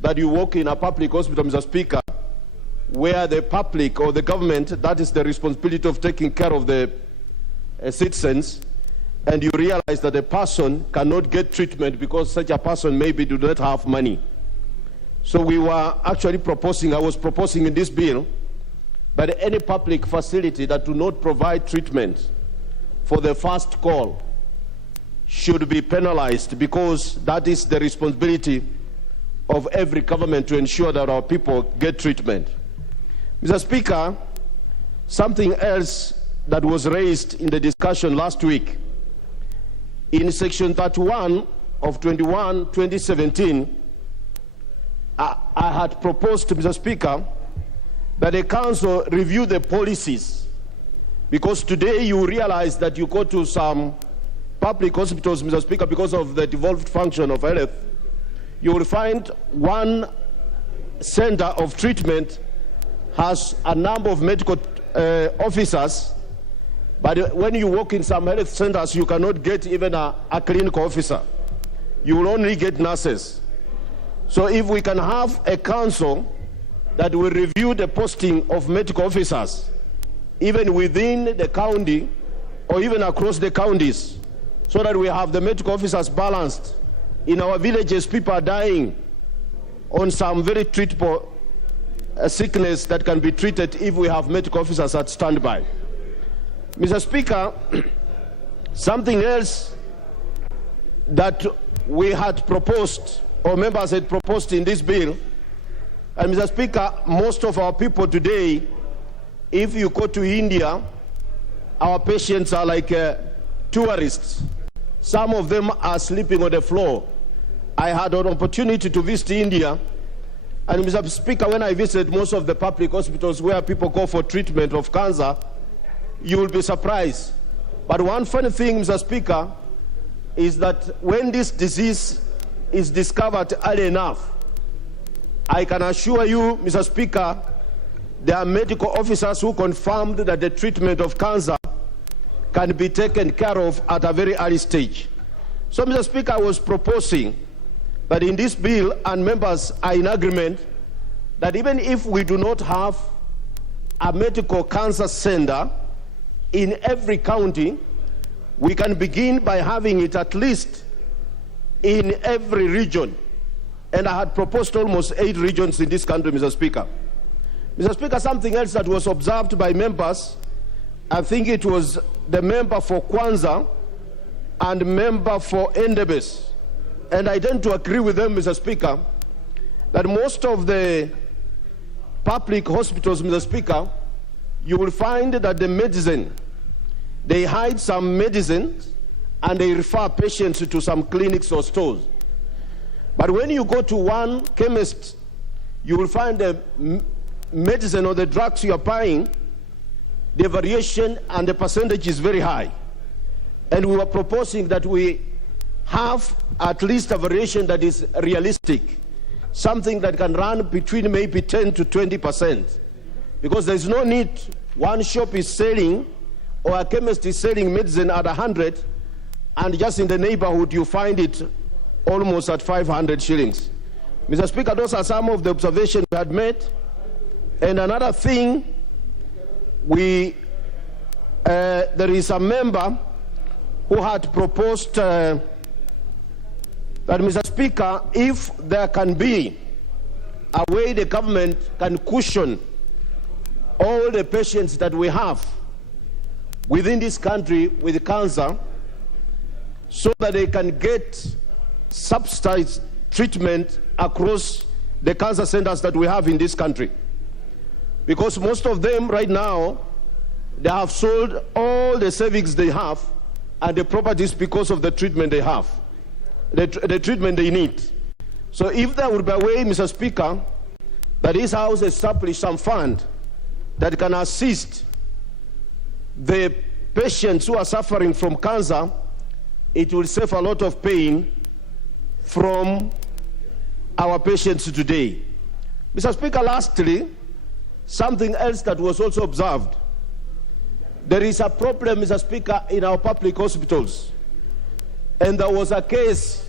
that you walk in a public hospital, Mr. Speaker, where the public or the government, that is the responsibility of taking care of the citizens, and you realize that a person cannot get treatment because such a person maybe do not have money. So we were actually proposing, I was proposing in this bill, that any public facility that do not provide treatment for the first call should be penalized, because that is the responsibility of every government to ensure that our people get treatment. Mr. Speaker, something else that was raised in the discussion last week, in section 31 of 2017, I had proposed to Mr. Speaker that the council review the policies, because today you realize that you go to some public hospitals, Mr. Speaker, because of the devolved function of health, you will find one center of treatment has a number of medical officers, but when you walk in some health centers, you cannot get even a clinical officer. You will only get nurses. So if we can have a council that will review the posting of medical officers, even within the county or even across the counties, so that we have the medical officers balanced. In our villages, people are dying on some very treatable sickness that can be treated if we have medical officers at standby. Mr. Speaker, something else that we had proposed, or members had proposed in this bill, and Mr. Speaker, most of our people today, if you go to India, our patients are like tourists. Some of them are sleeping on the floor. I had an opportunity to visit India, and Mr. Speaker, when I visited most of the public hospitals where people go for treatment of cancer, you will be surprised. But one funny thing, Mr. Speaker, is that when this disease is discovered early enough, I can assure you, Mr. Speaker, there are medical officers who confirmed that the treatment of cancer can be taken care of at a very early stage. So, Mr. Speaker, I was proposing that in this bill, and members are in agreement, that even if we do not have a medical cancer center in every county, we can begin by having it at least in every region. And I had proposed almost 8 regions in this country, Mr. Speaker. Mr. Speaker, something else that was observed by members, I think it was the member for Kwanza and member for Endebes, and I tend to agree with them, Mr. Speaker, that most of the public hospitals, Mr. Speaker, you will find that the medicine, they hide some medicines and they refer patients to some clinics or stores. But when you go to one chemist, you will find the medicine or the drugs you are buying, the variation and the percentage is very high. And we were proposing that we have at least a variation that is realistic, something that can run between maybe 10 to 20%. Because there's no need, one shop is selling or a chemist is selling medicine at 100, and just in the neighborhood you find it almost at 500 shillings. Mr. Speaker, those are some of the observations we had made. And another thing, there is a member who had proposed that, Mr. Speaker, if there can be a way the government can cushion all the patients that we have within this country with cancer so that they can get subsidized treatment across the cancer centers that we have in this country. Because most of them right now, they have sold all the savings they have and the properties because of the treatment they have, the treatment they need. So if there would be a way, Mr. Speaker, that this House establish some fund that can assist the patients who are suffering from cancer, it will save a lot of pain from our patients today. Mr. Speaker, lastly, something else that was also observed. There is a problem, Mr. Speaker, in our public hospitals. And there was a case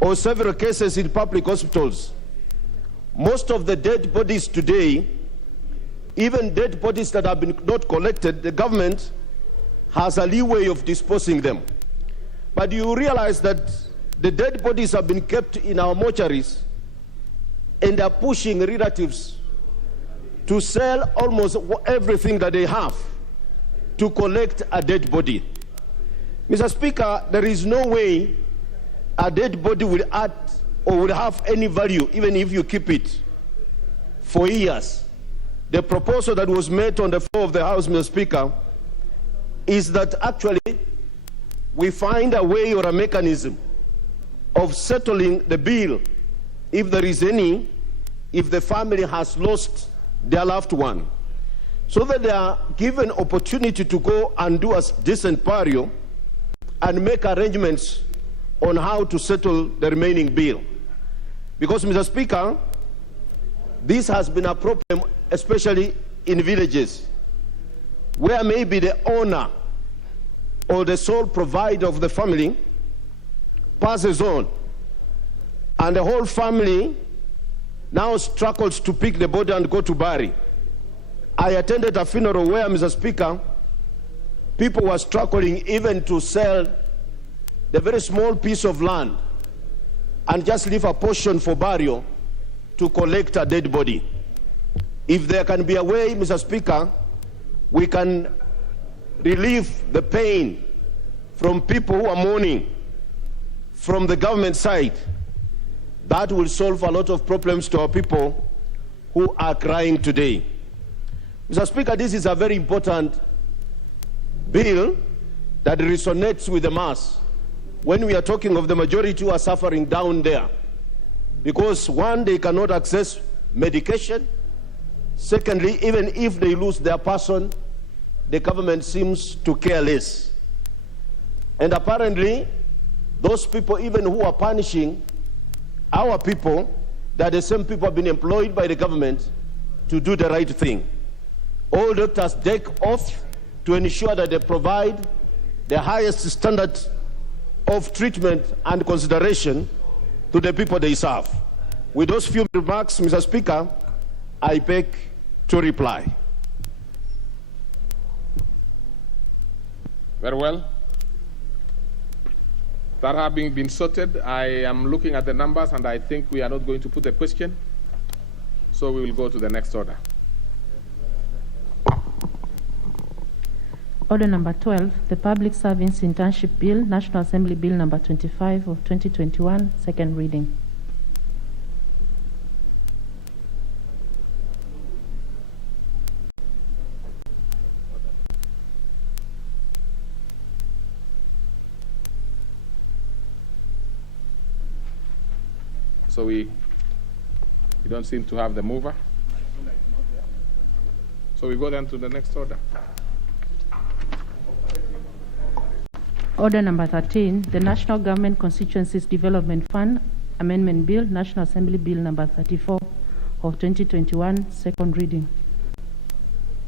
or several cases in public hospitals. Most of the dead bodies today, even dead bodies that have been not collected, the government has a leeway of disposing them. But you realize that the dead bodies have been kept in our mortuaries and are pushing relatives to sell almost everything that they have to collect a dead body. Mr. Speaker, there is no way a dead body will add or will have any value even if you keep it for years. The proposal that was made on the floor of the House, Mr. Speaker, is that actually we find a way or a mechanism of settling the bill if there is any, if the family has lost their loved one, so that they are given opportunity to go and do a decent burial and make arrangements on how to settle the remaining bill. Because, Mr. Speaker, this has been a problem, especially in villages, where maybe the owner or the sole provider of the family passes on, and the whole family now struggles to pick the body and go to bury. I attended a funeral where, Mr. Speaker, people were struggling even to sell the very small piece of land and just leave a portion for burial to collect a dead body. If there can be a way, Mr. Speaker, we can relieve the pain from people who are mourning from the government side, that will solve a lot of problems to our people who are crying today. Mr. Speaker, this is a very important bill that resonates with the mass when we are talking of the majority who are suffering down there. Because one, they cannot access medication. Secondly, even if they lose their person, the government seems to care less. And apparently, those people even who are punishing our people, that the same people have been employed by the government to do the right thing. All doctors take oath to ensure that they provide the highest standard of treatment and consideration to the people they serve. With those few remarks, Mr. Speaker, I beg to reply. Very well. That having been sorted, I am looking at the numbers and I think we are not going to put a question. So we will go to the next order. Order number 12, the Public Service Internship Bill, National Assembly Bill number 25 of 2021, second reading. So we don't seem to have the mover. So we go then to the next order. Order number 13, the National Government Constituencies Development Fund Amendment Bill, National Assembly Bill number 34 of 2021, second reading.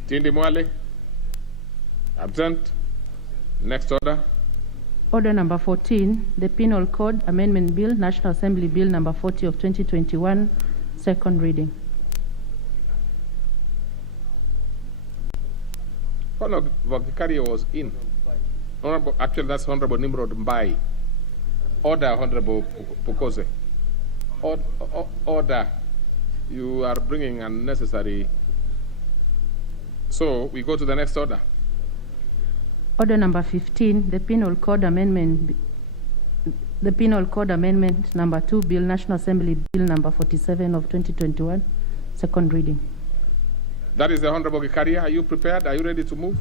Tindi Mwale, absent. Next order. Order number 14, the Penal Code Amendment Bill, National Assembly Bill number 40 of 2021, second reading. Honorable Vakikaria was in. Actually, that's Honorable Nimrod Mbai. Order, Honorable Pukose. Order. You are bringing unnecessary. So we go to the next order. Order number 15, the Penal Code Amendment number 2 Bill, National Assembly Bill number 47 of 2021, second reading. That is the Honorable Gikaria. Are you prepared? Are you ready to move?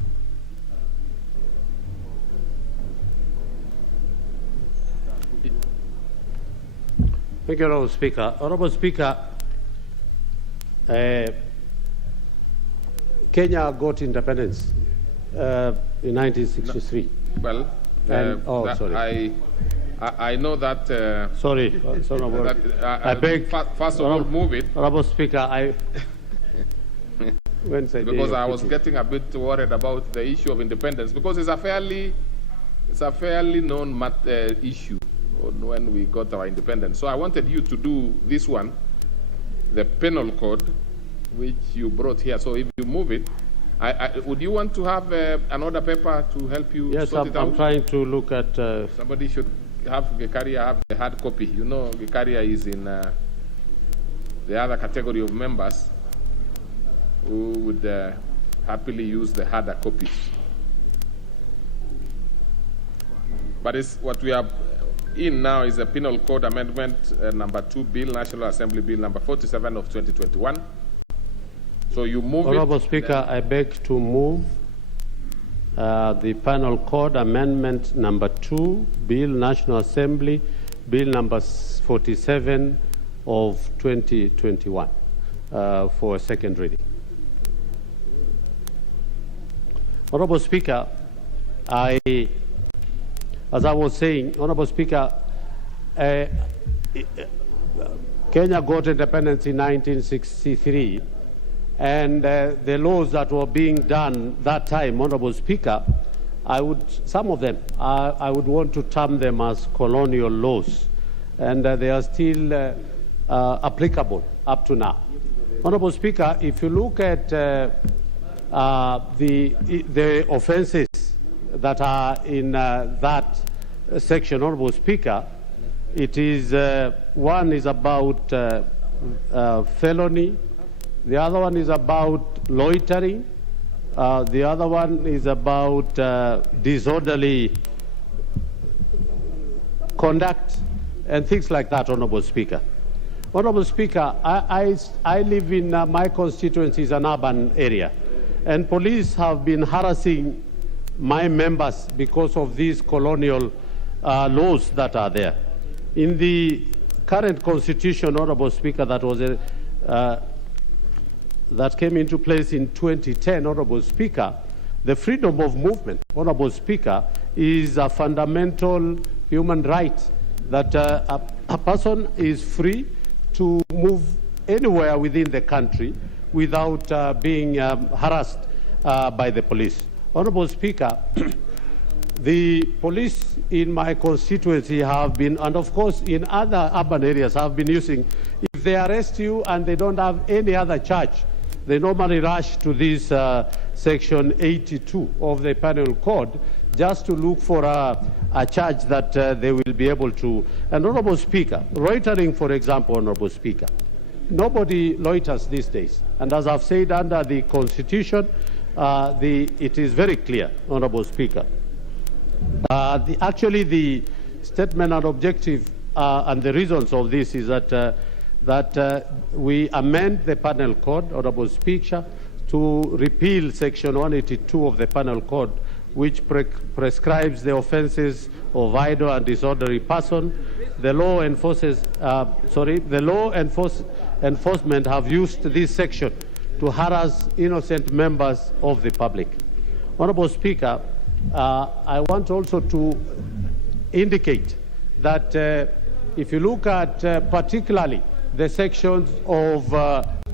Thank you, Honorable Speaker. Honorable Speaker, Kenya got independence in 1963. Well, sorry. I know that. Sorry, that, I beg. First of all, move it. Honorable Speaker, because I was getting a bit worried about the issue of independence, because it's a fairly known issue when we got our independence. So I wanted you to do this one, the penal code, which you brought here. So if you move it, would you want to have an order paper to help you sort it out? Yes, I'm trying to look at... Somebody should have Gikaria have the hard copy. You know, Gikaria is in the other category of members who would happily use the harder copies. But what we are in now is the Penal Code Amendment number 2 Bill, National Assembly Bill number 47 of 2021. So you move Honorable Speaker, I beg to move the Penal Code Amendment number 2 Bill, National Assembly Bill number 47 of 2021 for second reading. Honorable Speaker, as I was saying, Honorable Speaker, Kenya got independence in 1963, and the laws that were being done that time, Honorable Speaker, some of them, I would want to term them as colonial laws, and they are still applicable up to now. Honorable Speaker, if you look at the offenses that are in that section, Honorable Speaker, it is one is about felony, the other one is about loitering, the other one is about disorderly conduct and things like that, Honorable Speaker. Honorable Speaker, I live in my constituency is an urban area, and police have been harassing my members because of these colonial laws that are there. In the current constitution, Honorable Speaker, that was that came into place in 2010, Honorable Speaker, the freedom of movement, Honorable Speaker, is a fundamental human right that a person is free to move anywhere within the country without being harassed by the police. Honorable Speaker, the police in my constituency have been, and of course in other urban areas, have been using, if they arrest you and they don't have any other charge, they normally rush to this section 82 of the penal code just to look for a charge that they will be able to. And Honorable Speaker, loitering, for example, Honorable Speaker, nobody loiters these days. And as I've said, under the Constitution, it is very clear, Honorable Speaker. Actually, the statement and objective and the reasons of this is that we amend the penal code, Honorable Speaker, to repeal Section 182 of the penal code, which prescribes the offences of idle and disorderly person. The law enforcement have used this section to harass innocent members of the public. Honourable Speaker, I want also to indicate that if you look at particularly the sections of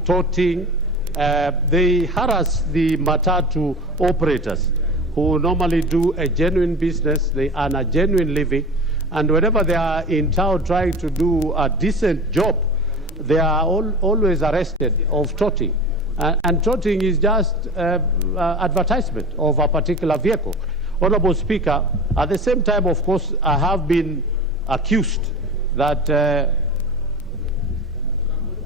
toting, they harass the matatu operators who normally do a genuine business, they earn a genuine living, and whenever they are in town trying to do a decent job, they are always arrested of toting. And toting is just advertisement of a particular vehicle. Honourable Speaker, at the same time, of course, I have been accused that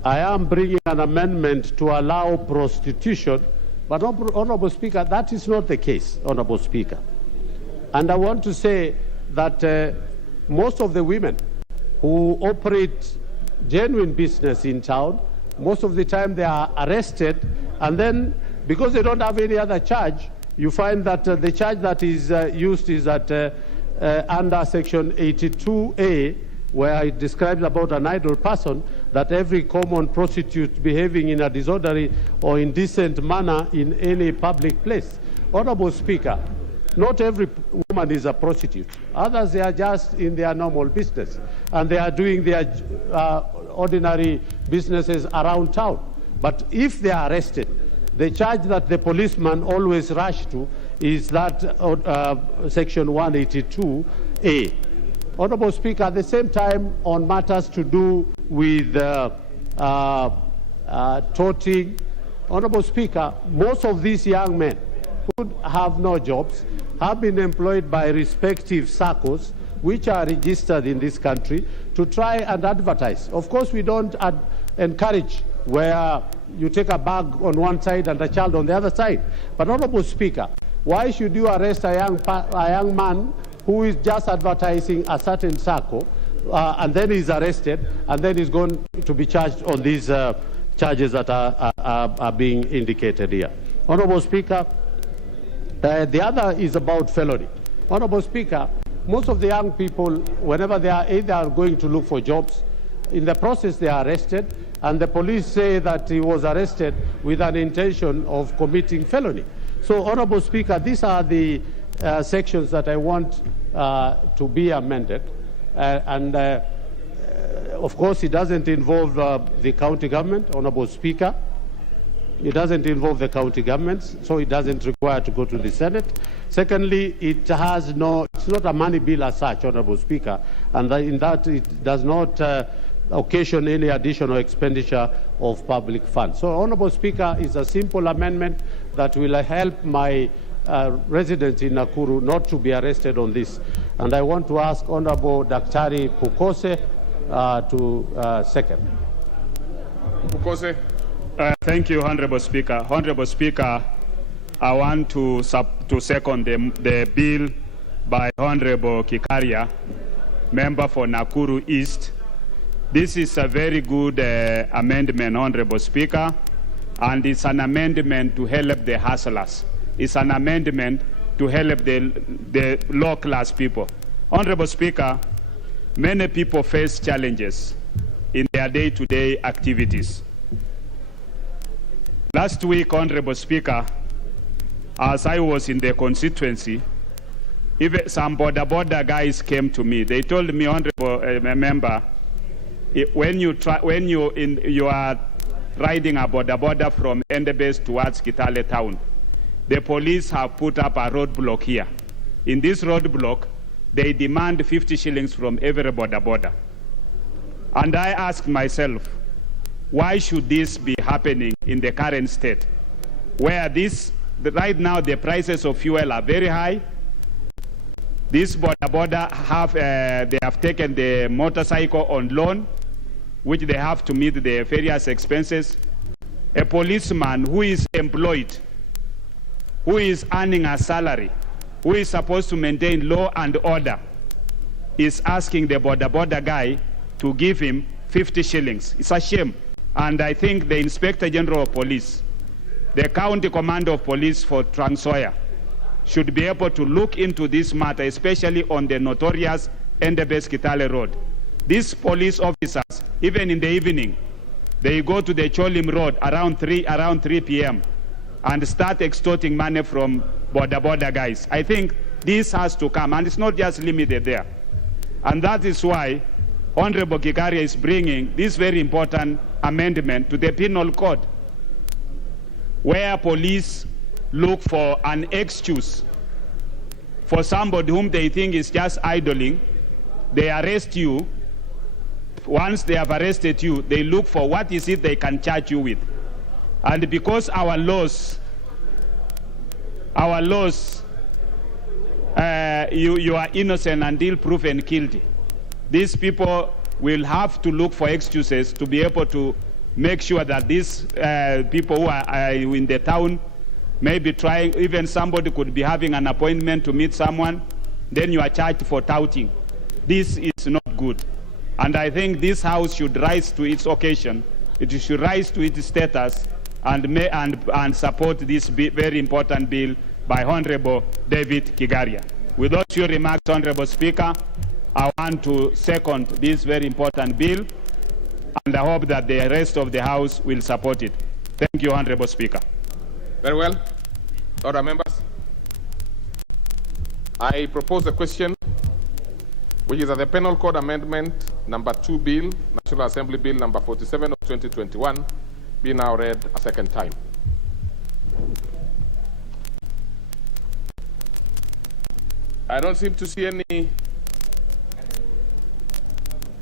I am bringing an amendment to allow prostitution, but Honourable Speaker, that is not the case, Honourable Speaker. And I want to say that most of the women who operate genuine business in town, most of the time they are arrested, and then because they don't have any other charge, you find that the charge that is used is that under Section 82A, where it describes about an idle person, that every common prostitute behaving in a disorderly or indecent manner in any public place. Honourable Speaker, not every woman is a prostitute. Others, they are just in their normal business, and they are doing their ordinary businesses around town. But if they are arrested, the charge that the policeman always rush to is that Section 182A. Honourable Speaker, at the same time, on matters to do with toting, Honourable Speaker, most of these young men who have no jobs have been employed by respective SACCOs, which are registered in this country, to try and advertise. Of course, we don't encourage where you take a bag on one side and a child on the other side. But Honourable Speaker, why should you arrest a young man who is just advertising a certain SACCO and then he's arrested and then he's going to be charged on these charges that are being indicated here? Honourable Speaker, the other is about felony. Honourable Speaker, most of the young people, whenever they are either going to look for jobs, in the process they are arrested, and the police say that he was arrested with an intention of committing felony. So, Honourable Speaker, these are the sections that I want to be amended. Of course, it doesn't involve the county government, Honourable Speaker. It doesn't involve the county governments, so it doesn't require to go to the Senate. Secondly, it's not a money bill as such, Honourable Speaker, and in that it does not occasion any additional expenditure of public funds. So, Honourable Speaker, it's a simple amendment that will help my residents in Nakuru not to be arrested on this. And I want to ask Honourable Daktari Pukose to second. Pukose. Thank you, Honourable Speaker. Honourable Speaker, I want to second the bill by Honourable Kikaria, member for Nakuru East. This is a very good amendment, Honourable Speaker, and it's an amendment to help the hustlers. It's an amendment to help the low-class people. Honourable Speaker, many people face challenges in their day-to-day activities. Last week, Honourable Speaker, as I was in the constituency, even some border guys came to me. They told me, Honourable member, when you are riding a border from Endebess towards Kitale town, the police have put up a roadblock here. In this roadblock, they demand 50 shillings from every border. And I asked myself, why should this be happening in the current state, where right now the prices of fuel are very high? This border they have taken the motorcycle on loan, which they have to meet the various expenses. A policeman who is employed, who is earning a salary, who is supposed to maintain law and order, is asking the border guy to give him 50 shillings. It's a shame. And I think the Inspector General of Police, the County Commander of Police for Trans Nzoia, should be able to look into this matter, especially on the notorious Endebess-Kitale Road. These police officers, even in the evening, they go to the Cholim Road around 3 p.m. and start extorting money from border guys. I think this has to come, and it's not just limited there. And that is why Honorable Gikaria is bringing this very important amendment to the penal code, where police look for an excuse for somebody whom they think is just idling. They arrest you. Once they have arrested you, they look for what is it they can charge you with. And because our laws, you are innocent until proven guilty. These people will have to look for excuses to be able to make sure that these people who are in the town may be trying, even somebody could be having an appointment to meet someone, then you are charged for touting. This is not good. And I think this House should rise to its occasion. It should rise to its status and support this very important bill by Honorable David Kigaria. With those few remarks, Honorable Speaker, I want to second this very important bill, and I hope that the rest of the House will support it. Thank you, Honorable Speaker. Very well. Other members? I propose a question, which is that the Penal Code Amendment number 2 Bill, National Assembly Bill number 47 of 2021, be now read a second time. I don't seem to see any.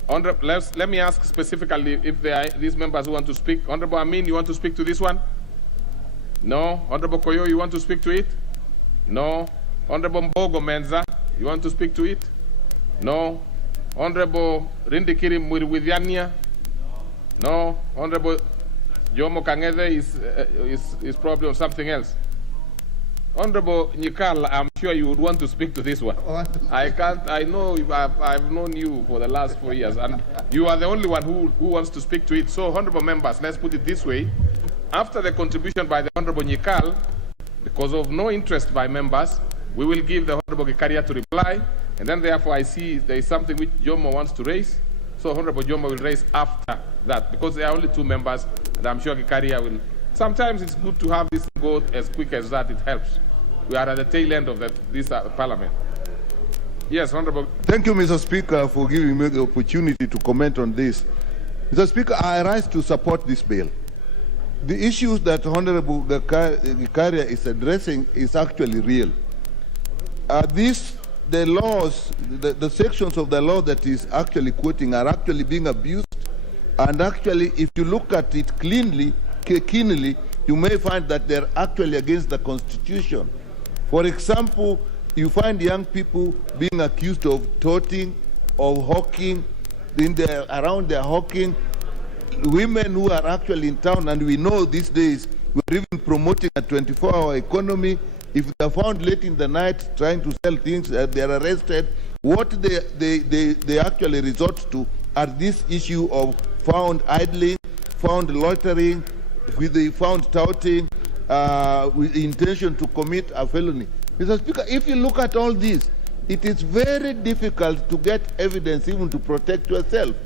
Let me ask specifically if there are these members who want to speak. Honorable Amin, you want to speak to this one? No. Honorable Koyo, you want to speak to it? No. Honorable Mbogo Menza, you want to speak to it? No. Honorable Rindikiri Mwiriwidhiania? No. Honorable Jomo Kangede is probably on something else. Honorable Nyikal, I'm sure you would want to speak to this one. I know I've known you for the last 4 years, and you are the only one who wants to speak to it. So, honorable members, let's put it this way. After the contribution by the Honorable Nyikal, because of no interest by members, we will give the Honorable Gikaria to reply, and then therefore I see there is something which Jomo wants to raise. So Honorable Jomo will raise after that, because there are only 2 members, and I'm sure Gikaria will. Sometimes it's good to have this go as quick as that, it helps. We are at the tail end of this parliament. Yes, Honorable. Thank you, Mr. Speaker, for giving me the opportunity to comment on this. Mr. Speaker, I rise to support this bill. The issues that Honorable Gikaria is addressing is actually real. The laws, the sections of the law that is actually quoting are actually being abused, and actually, if you look at it keenly, you may find that they're actually against the Constitution. For example, you find young people being accused of toting, of hawking, around their hawking, women who are actually in town, and we know these days we're even promoting a 24-hour economy. If they're found late in the night trying to sell things, they're arrested. What they actually resort to are this issue of found idling, found loitering, with the found touting, with the intention to commit a felony. Mr. Speaker, if you look at all this, it is very difficult to get evidence even to protect yourself.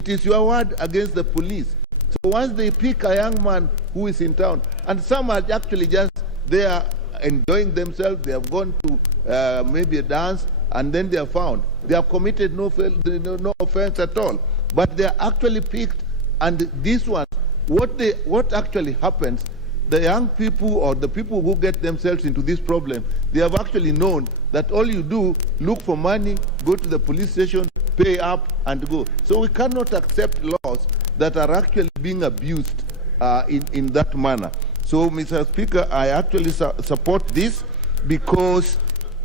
It is your word against the police. So once they pick a young man who is in town, and some are actually just there enjoying themselves, they have gone to maybe a dance, and then they are found. They have committed no offense at all. But they are actually picked, and these ones, what actually happens, the young people or the people who get themselves into this problem, they have actually known that all you do, look for money, go to the police station, pay up, and go. So we cannot accept laws that are actually being abused in that manner. So, Mr. Speaker, I actually support this, because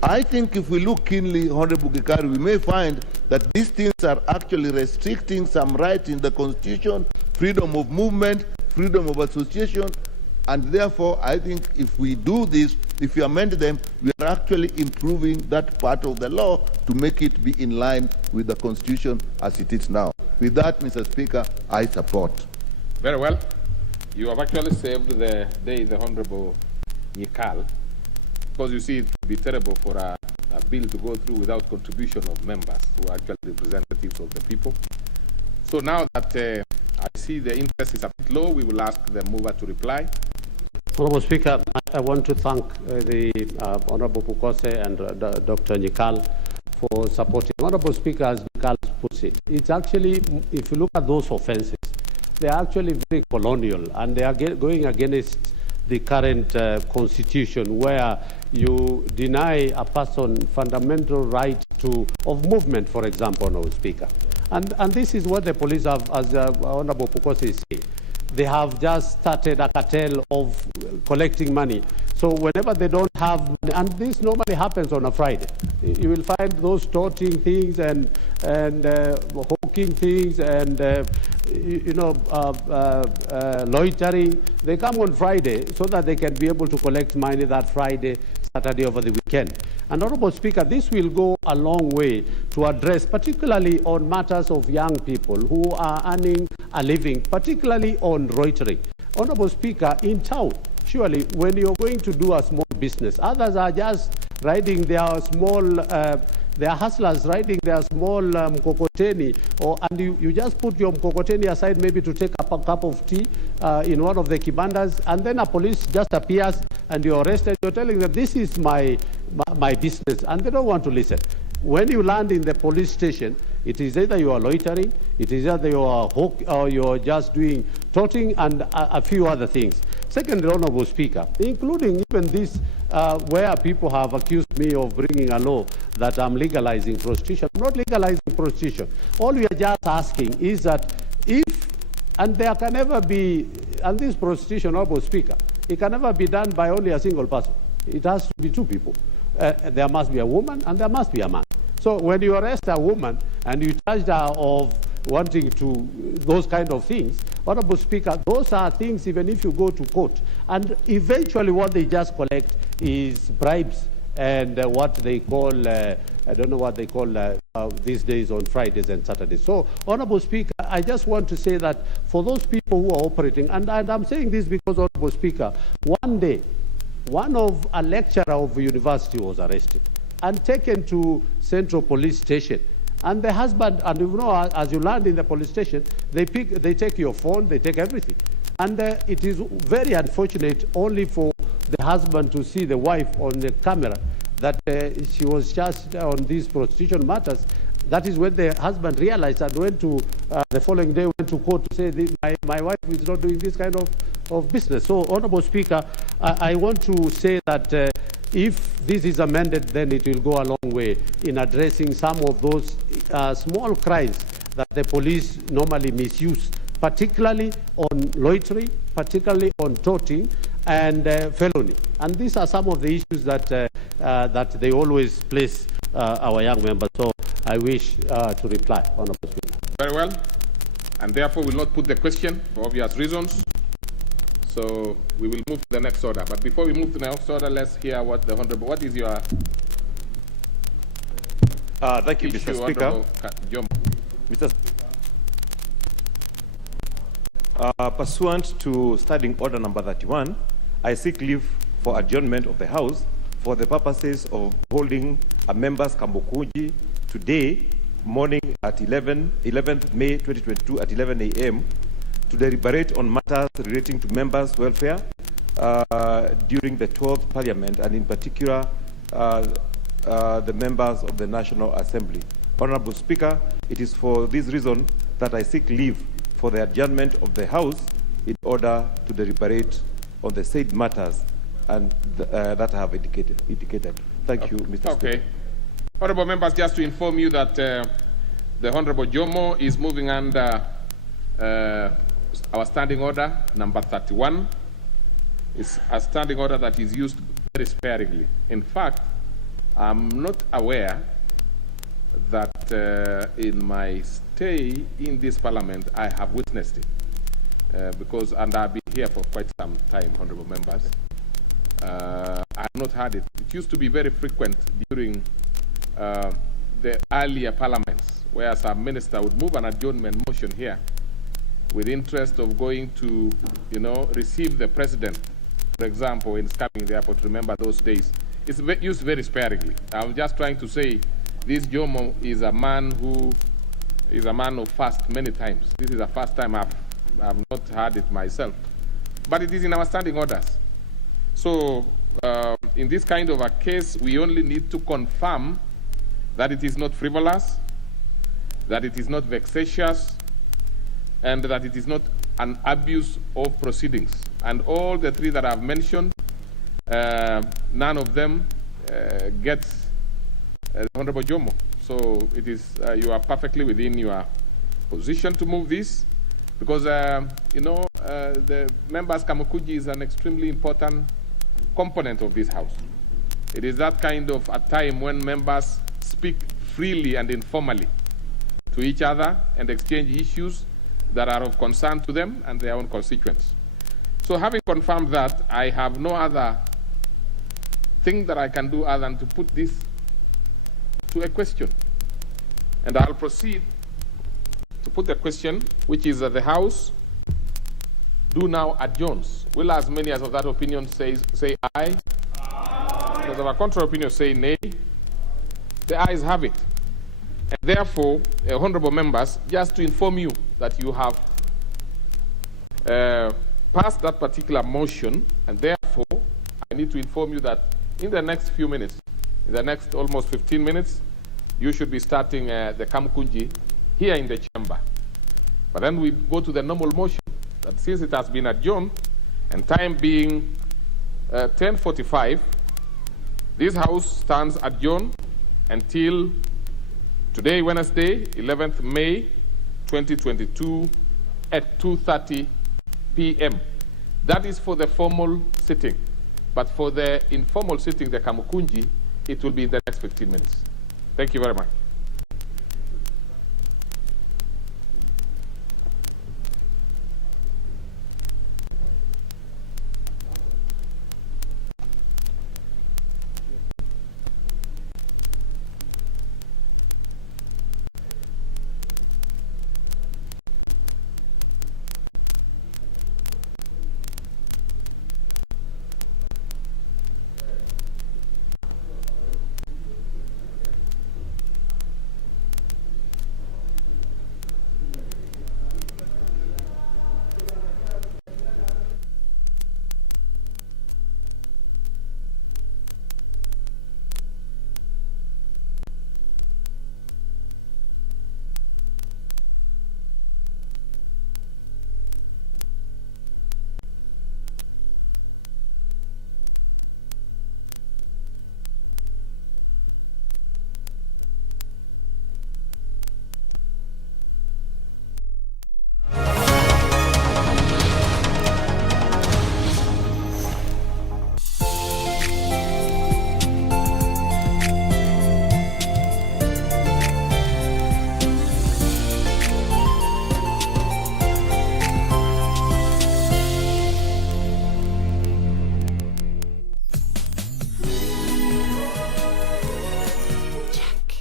I think if we look keenly, Honorable Gikaria, we may find that these things are actually restricting some rights in the Constitution, freedom of movement, freedom of association, and therefore I think if we do this, if we amend them, we are actually improving that part of the law to make it be in line with the Constitution as it is now. With that, Mr. Speaker, I support. Very well. You have actually saved the day the Honorable Nyikal Because you see, it would be terrible for a bill to go through without contribution of members who are actually representatives of the people. So now that I see the interest is a bit low, we will ask the mover to reply. Honorable Speaker, I want to thank the Honorable Pukose and Dr. Nyikal for supporting. Honorable Speaker, as Nyikal puts it, it's actually, if you look at those offenses, they are actually very colonial, and they are going against the current constitution, where you deny a person fundamental right of movement, for example, Honorable Speaker. And this is what the police have, as Honorable Pukose is saying. They have just started a cartel of collecting money. So whenever they don't have money, and this normally happens on a Friday, you will find those toting things and hawking things and loitering. They come on Friday so that they can be able to collect money that Friday, Saturday, over the weekend. And Honorable Speaker, this will go a long way to address, particularly on matters of young people who are earning a living, particularly on loitering. Honorable Speaker, in town, surely when you're going to do a small business, others are just riding their small, they are hustlers riding their small mkokoteni, and you just put your mkokoteni aside maybe to take a cup of tea in one of the kibandas, and then a police just appears and you're arrested. You're telling them, this is my business, and they don't want to listen. When you land in the police station, it is either you are loitering, it is either you are or you're just doing toting and a few other things. Second, Honorable Speaker, including even this, where people have accused me of bringing a law that I'm legalizing prostitution. I'm not legalizing prostitution. All we are just asking is that if, and there can never be, and this prostitution, Honorable Speaker, it can never be done by only a single person. It has to be two people. There must be a woman and there must be a man. So when you arrest a woman and you charge her of wanting to, those kind of things, Honorable Speaker, those are things even if you go to court. And eventually what they just collect is bribes and what they call, I don't know what they call these days on Fridays and Saturdays. So, Honorable Speaker, I just want to say that for those people who are operating, and I'm saying this because, Honorable Speaker, one day, a lecturer of a university was arrested and taken to Central Police Station. And the husband, and you know, as you land in the police station, they take your phone, they take everything. And it is very unfortunate only for the husband to see the wife on the camera that she was just on these prostitution matters. That is when the husband realized and went to, the following day went to court to say, my wife is not doing this kind of business. So, Honorable Speaker, I want to say that if this is amended, then it will go a long way in addressing some of those small crimes that the police normally misuse, particularly on loitering, particularly on toting, and felony. And these are some of the issues that that they always place our young members. So I wish to reply, Honorable Speaker. Very well. And therefore will not put the question for obvious reasons. So we will move to the next order. But before we move to the next order, let's hear what the Honorable, what is your thank you, Mr. Speaker. Mr. Pursuant to Standing Order number 31, I seek leave for adjournment of the House for the purposes of holding a members' Kambukunji today morning at 11th May 2022 at 11 a.m. to deliberate on matters relating to members' welfare during the 12th Parliament, and in particular the members of the National Assembly. Honorable Speaker, it is for this reason that I seek leave for the adjournment of the House in order to deliberate on the said matters and that I have indicated. Thank you, Mr. Speaker. Honorable members, just to inform you that the Honorable Jomo is moving under our standing order number 31. It's a standing order that is used very sparingly. In fact, I'm not aware that in my stay in this parliament I have witnessed it and I've been here for quite some time, honorable members. I have not had it. It used to be very frequent during the earlier parliaments, where some minister would move an adjournment motion here with interest of going to, receive the president, for example, in coming the airport. Remember those days it's used very sparingly. I'm just trying to say this Jomo is a man who is a man of fast many times. This is the first time I've not heard it myself. But it is in our standing orders. So in this kind of a case, we only need to confirm that it is not frivolous, that it is not vexatious, and that it is not an abuse of proceedings. And all the three that I've mentioned, none of them gets the Honorable Jomo. So it is, you are perfectly within your position to move this, because, the members' Kamukuji is an extremely important component of this House. It is that kind of a time when members speak freely and informally to each other and exchange issues that are of concern to them and their own constituents. So having confirmed that, I have no other thing that I can do other than to put this to a question. And I'll proceed to put the question, which is that the House do now adjourns. Will as many as of that opinion say aye? Aye. Those of a contrary opinion say nay. The ayes have it. And therefore, honorable members, just to inform you that you have passed that particular motion, and therefore, I need to inform you that in the next few minutes, in the next almost 15 minutes, you should be starting the Kamukunji here in the chamber. But then we go to the normal motion, that since it has been adjourned, and time being 10:45, this House stands adjourned until today, Wednesday, 11th May, 2022, at 2:30 p.m. That is for the formal sitting. But for the informal sitting, the Kamukunji, it will be in the next 15 minutes. Thank you very much.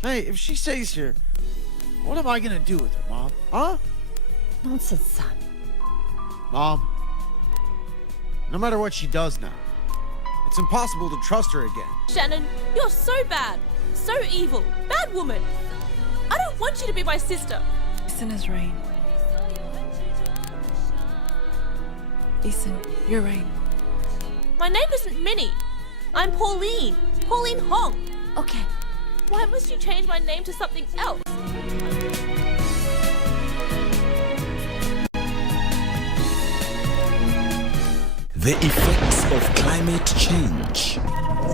Hey, if she stays here, what am I gonna do with her, Mom? Huh? Nonsense, son. Mom, no matter what she does now, it's impossible to trust her again. Shannon, you're so bad. So evil. Bad woman. I don't want you to be my sister. Ethan is Rain. Ethan, you're Rain. My name isn't Minnie. I'm Pauline. Pauline Hong. Okay. Why must you change my name to something else? The effects of climate change.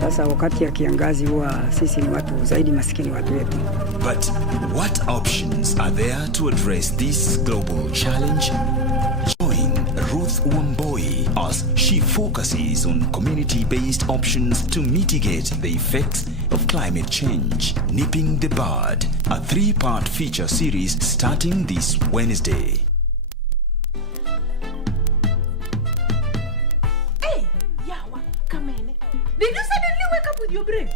Sasa wakati ya kiangazi huwa sisi ni watu zaidi maskini watu wetu. But what options are there to address this global challenge? Join Ruth Wamboi as she focuses on community-based options to mitigate the effects of climate change. Nipping the Bud, a 3-part feature series starting this Wednesday. Hey, Yawa, come in. Did you suddenly wake up with your brain?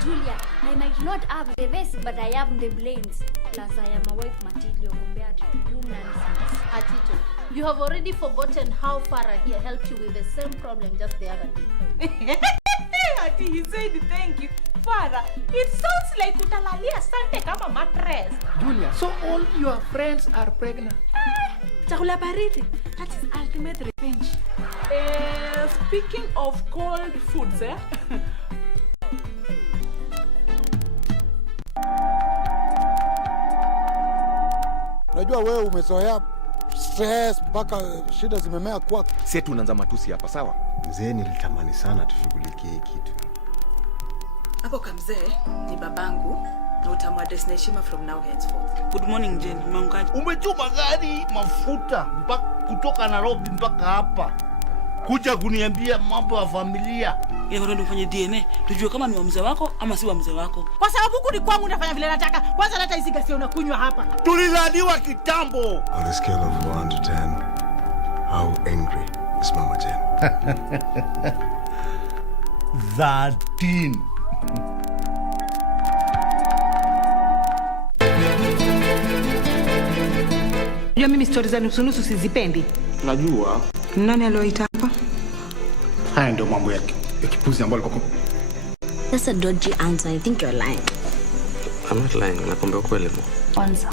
Julia, I might not have the vest, but I have the brains. Plus, I am a wife material compared to you nonsense. Atito, you have already forgotten how Farah here helped you with the same problem just the other day. he said thank you. Father, it sounds like utalalia sante kama mattress. Julia, so all your friends are pregnant? Chakula baridi. That is ultimate revenge. Speaking of cold foods, Unajua wewe umezoea stress mpaka shida zimemea kwako. Sisi tunaanza matusi hapa, sawa? Mzee, nilitamani sana tushughulikie hii kitu. Hapo kamzee ni babangu na utamwa destination from now henceforth. Good morning Jane, umeamkaje? Umetuma gari mafuta mpaka kutoka Nairobi mpaka hapa kuja kuniambia mambo ya familia. Ile ndio tufanye DNA tujue kama ni wa mzee wako ama si wa mzee wako. Kwa sababu huku ni kwangu nafanya vile nataka. Kwanza hata hizi gasi unakunywa hapa. Tulizaliwa kitambo. On a scale of 1 to 10, how angry is Mama Jane? 13. Unajua mimi stories za nusu sizipendi. Najua. Nani alioita hapa? Haya ndio mambo ya kipuzi ambayo alikuwa. That's a dodgy answer. I think you're lying. I'm not lying. Nakwambia ukweli. Kwanza,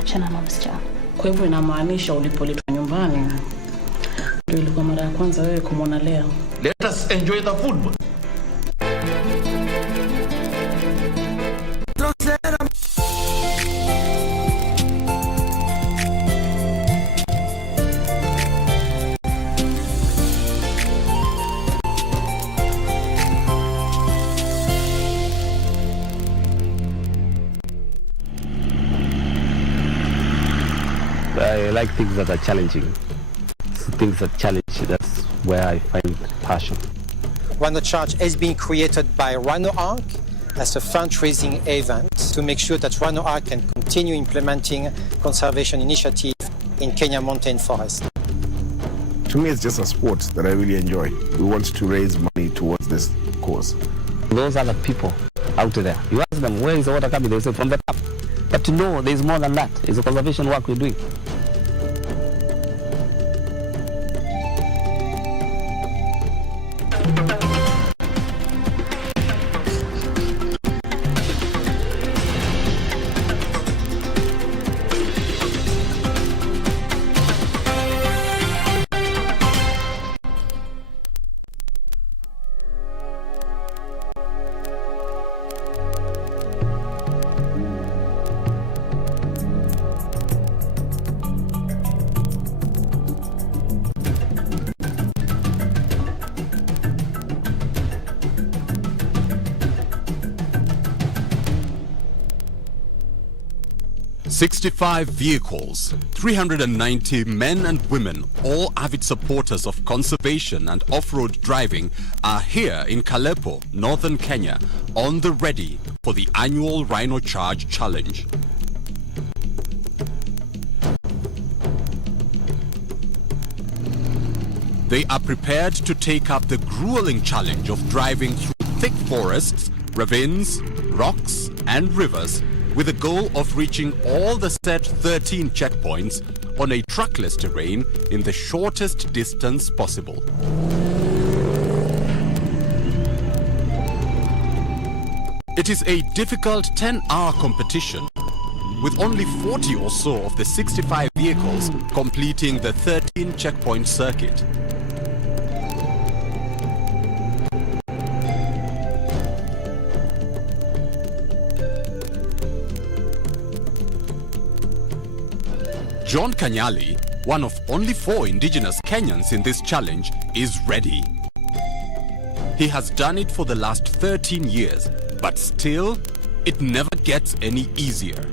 achana na msichana. Kwa hivyo inamaanisha ulipoletwa nyumbani ndio ilikuwa mara ya kwanza wewe kumwona Lea. Let us enjoy the food. I like things that are challenging. Things that challenge, that's where I find passion. Rhino Charge has been created by Rhino Arc as a fundraising event to make sure that Rhino Arc can continue implementing conservation initiatives in Kenya mountain forest. To me, it's just a sport that I really enjoy. We want to raise money towards this cause. Those are the people out there. You ask them, where is the water coming? They say, from the tap. But to know there's more than that. It's a conservation work we're doing. "65 vehicles, 390 men and women, all avid supporters of conservation and off-road driving, are here in Kalepo, northern Kenya, on the ready for the annual Rhino Charge Challenge. They are prepared to take up the grueling challenge of driving through thick forests, ravines, rocks and rivers, with the goal of reaching all the set 13 checkpoints on a trackless terrain in the shortest distance possible. It is a difficult 10-hour competition, with only 40 or so of the 65 vehicles completing the 13 checkpoint circuit. John Kanyali, one of only 4 indigenous Kenyans in this challenge, is ready. He has done it for the last 13 years, but still, it never gets any easier.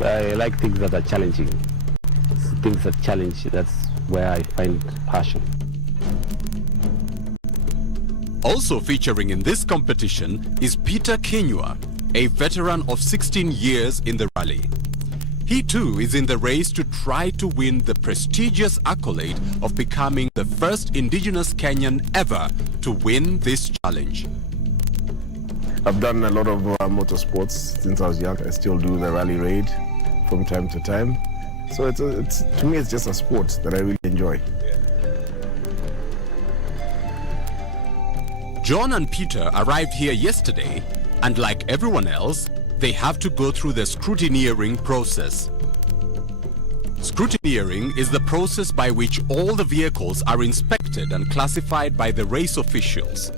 I like things that are challenging. Things that challenge, that's where I find passion. Also featuring in this competition is Peter Kinyua, a veteran of 16 years in the rally. He too is in the race to try to win the prestigious accolade of becoming the first indigenous Kenyan ever to win this challenge. I've done a lot of motorsports since I was young. I still do the rally raid from time to time. So to me, it's just a sport that I really enjoy. John and Peter arrived here yesterday, and like everyone else, they have to go through the scrutineering process. Scrutineering is the process by which all the vehicles are inspected and classified by the race officials.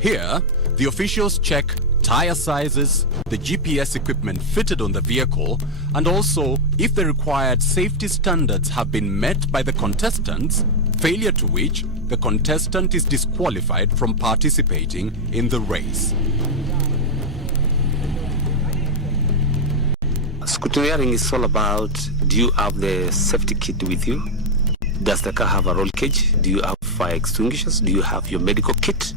Here, the officials check tire sizes, the GPS equipment fitted on the vehicle, and also if the required safety standards have been met by the contestants, failure to which the contestant is disqualified from participating in the race. Scrutineering is all about, do you have the safety kit with you? Does the car have a roll cage? Do you have fire extinguishers? Do you have your medical kit?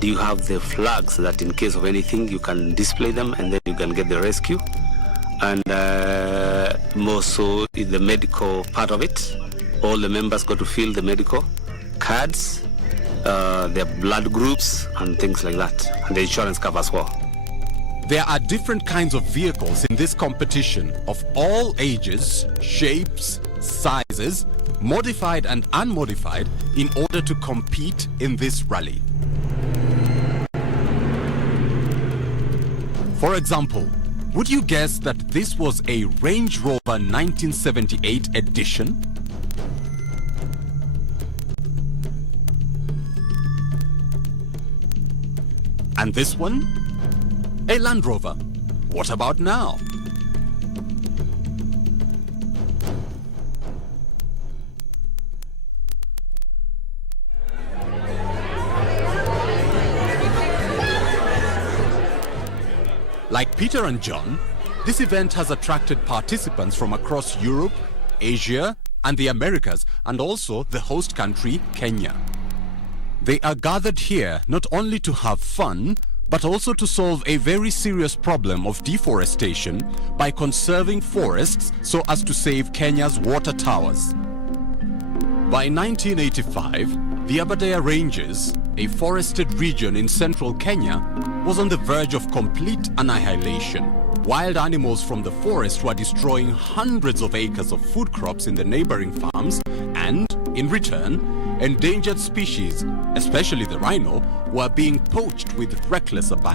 Do you have the flags that in case of anything you can display them and then you can get the rescue? And more so in the medical part of it, all the members got to fill the medical cards, their blood groups and things like that, and the insurance cover as well. There are different kinds of vehicles in this competition of all ages, shapes, sizes, modified and unmodified, in order to compete in this rally. For example, would you guess that this was a Range Rover 1978 edition? And this one? A Land Rover. What about now? Like Peter and John, this event has attracted participants from across Europe, Asia, and the Americas, and also the host country, Kenya. They are gathered here not only to have fun, but also to solve a very serious problem of deforestation by conserving forests so as to save Kenya's water towers. By 1985, the Aberdare Ranges, a forested region in central Kenya, was on the verge of complete annihilation. Wild animals from the forest were destroying hundreds of acres of food crops in the neighboring farms, and, in return, endangered species, especially the rhino, were being poached with reckless abandon.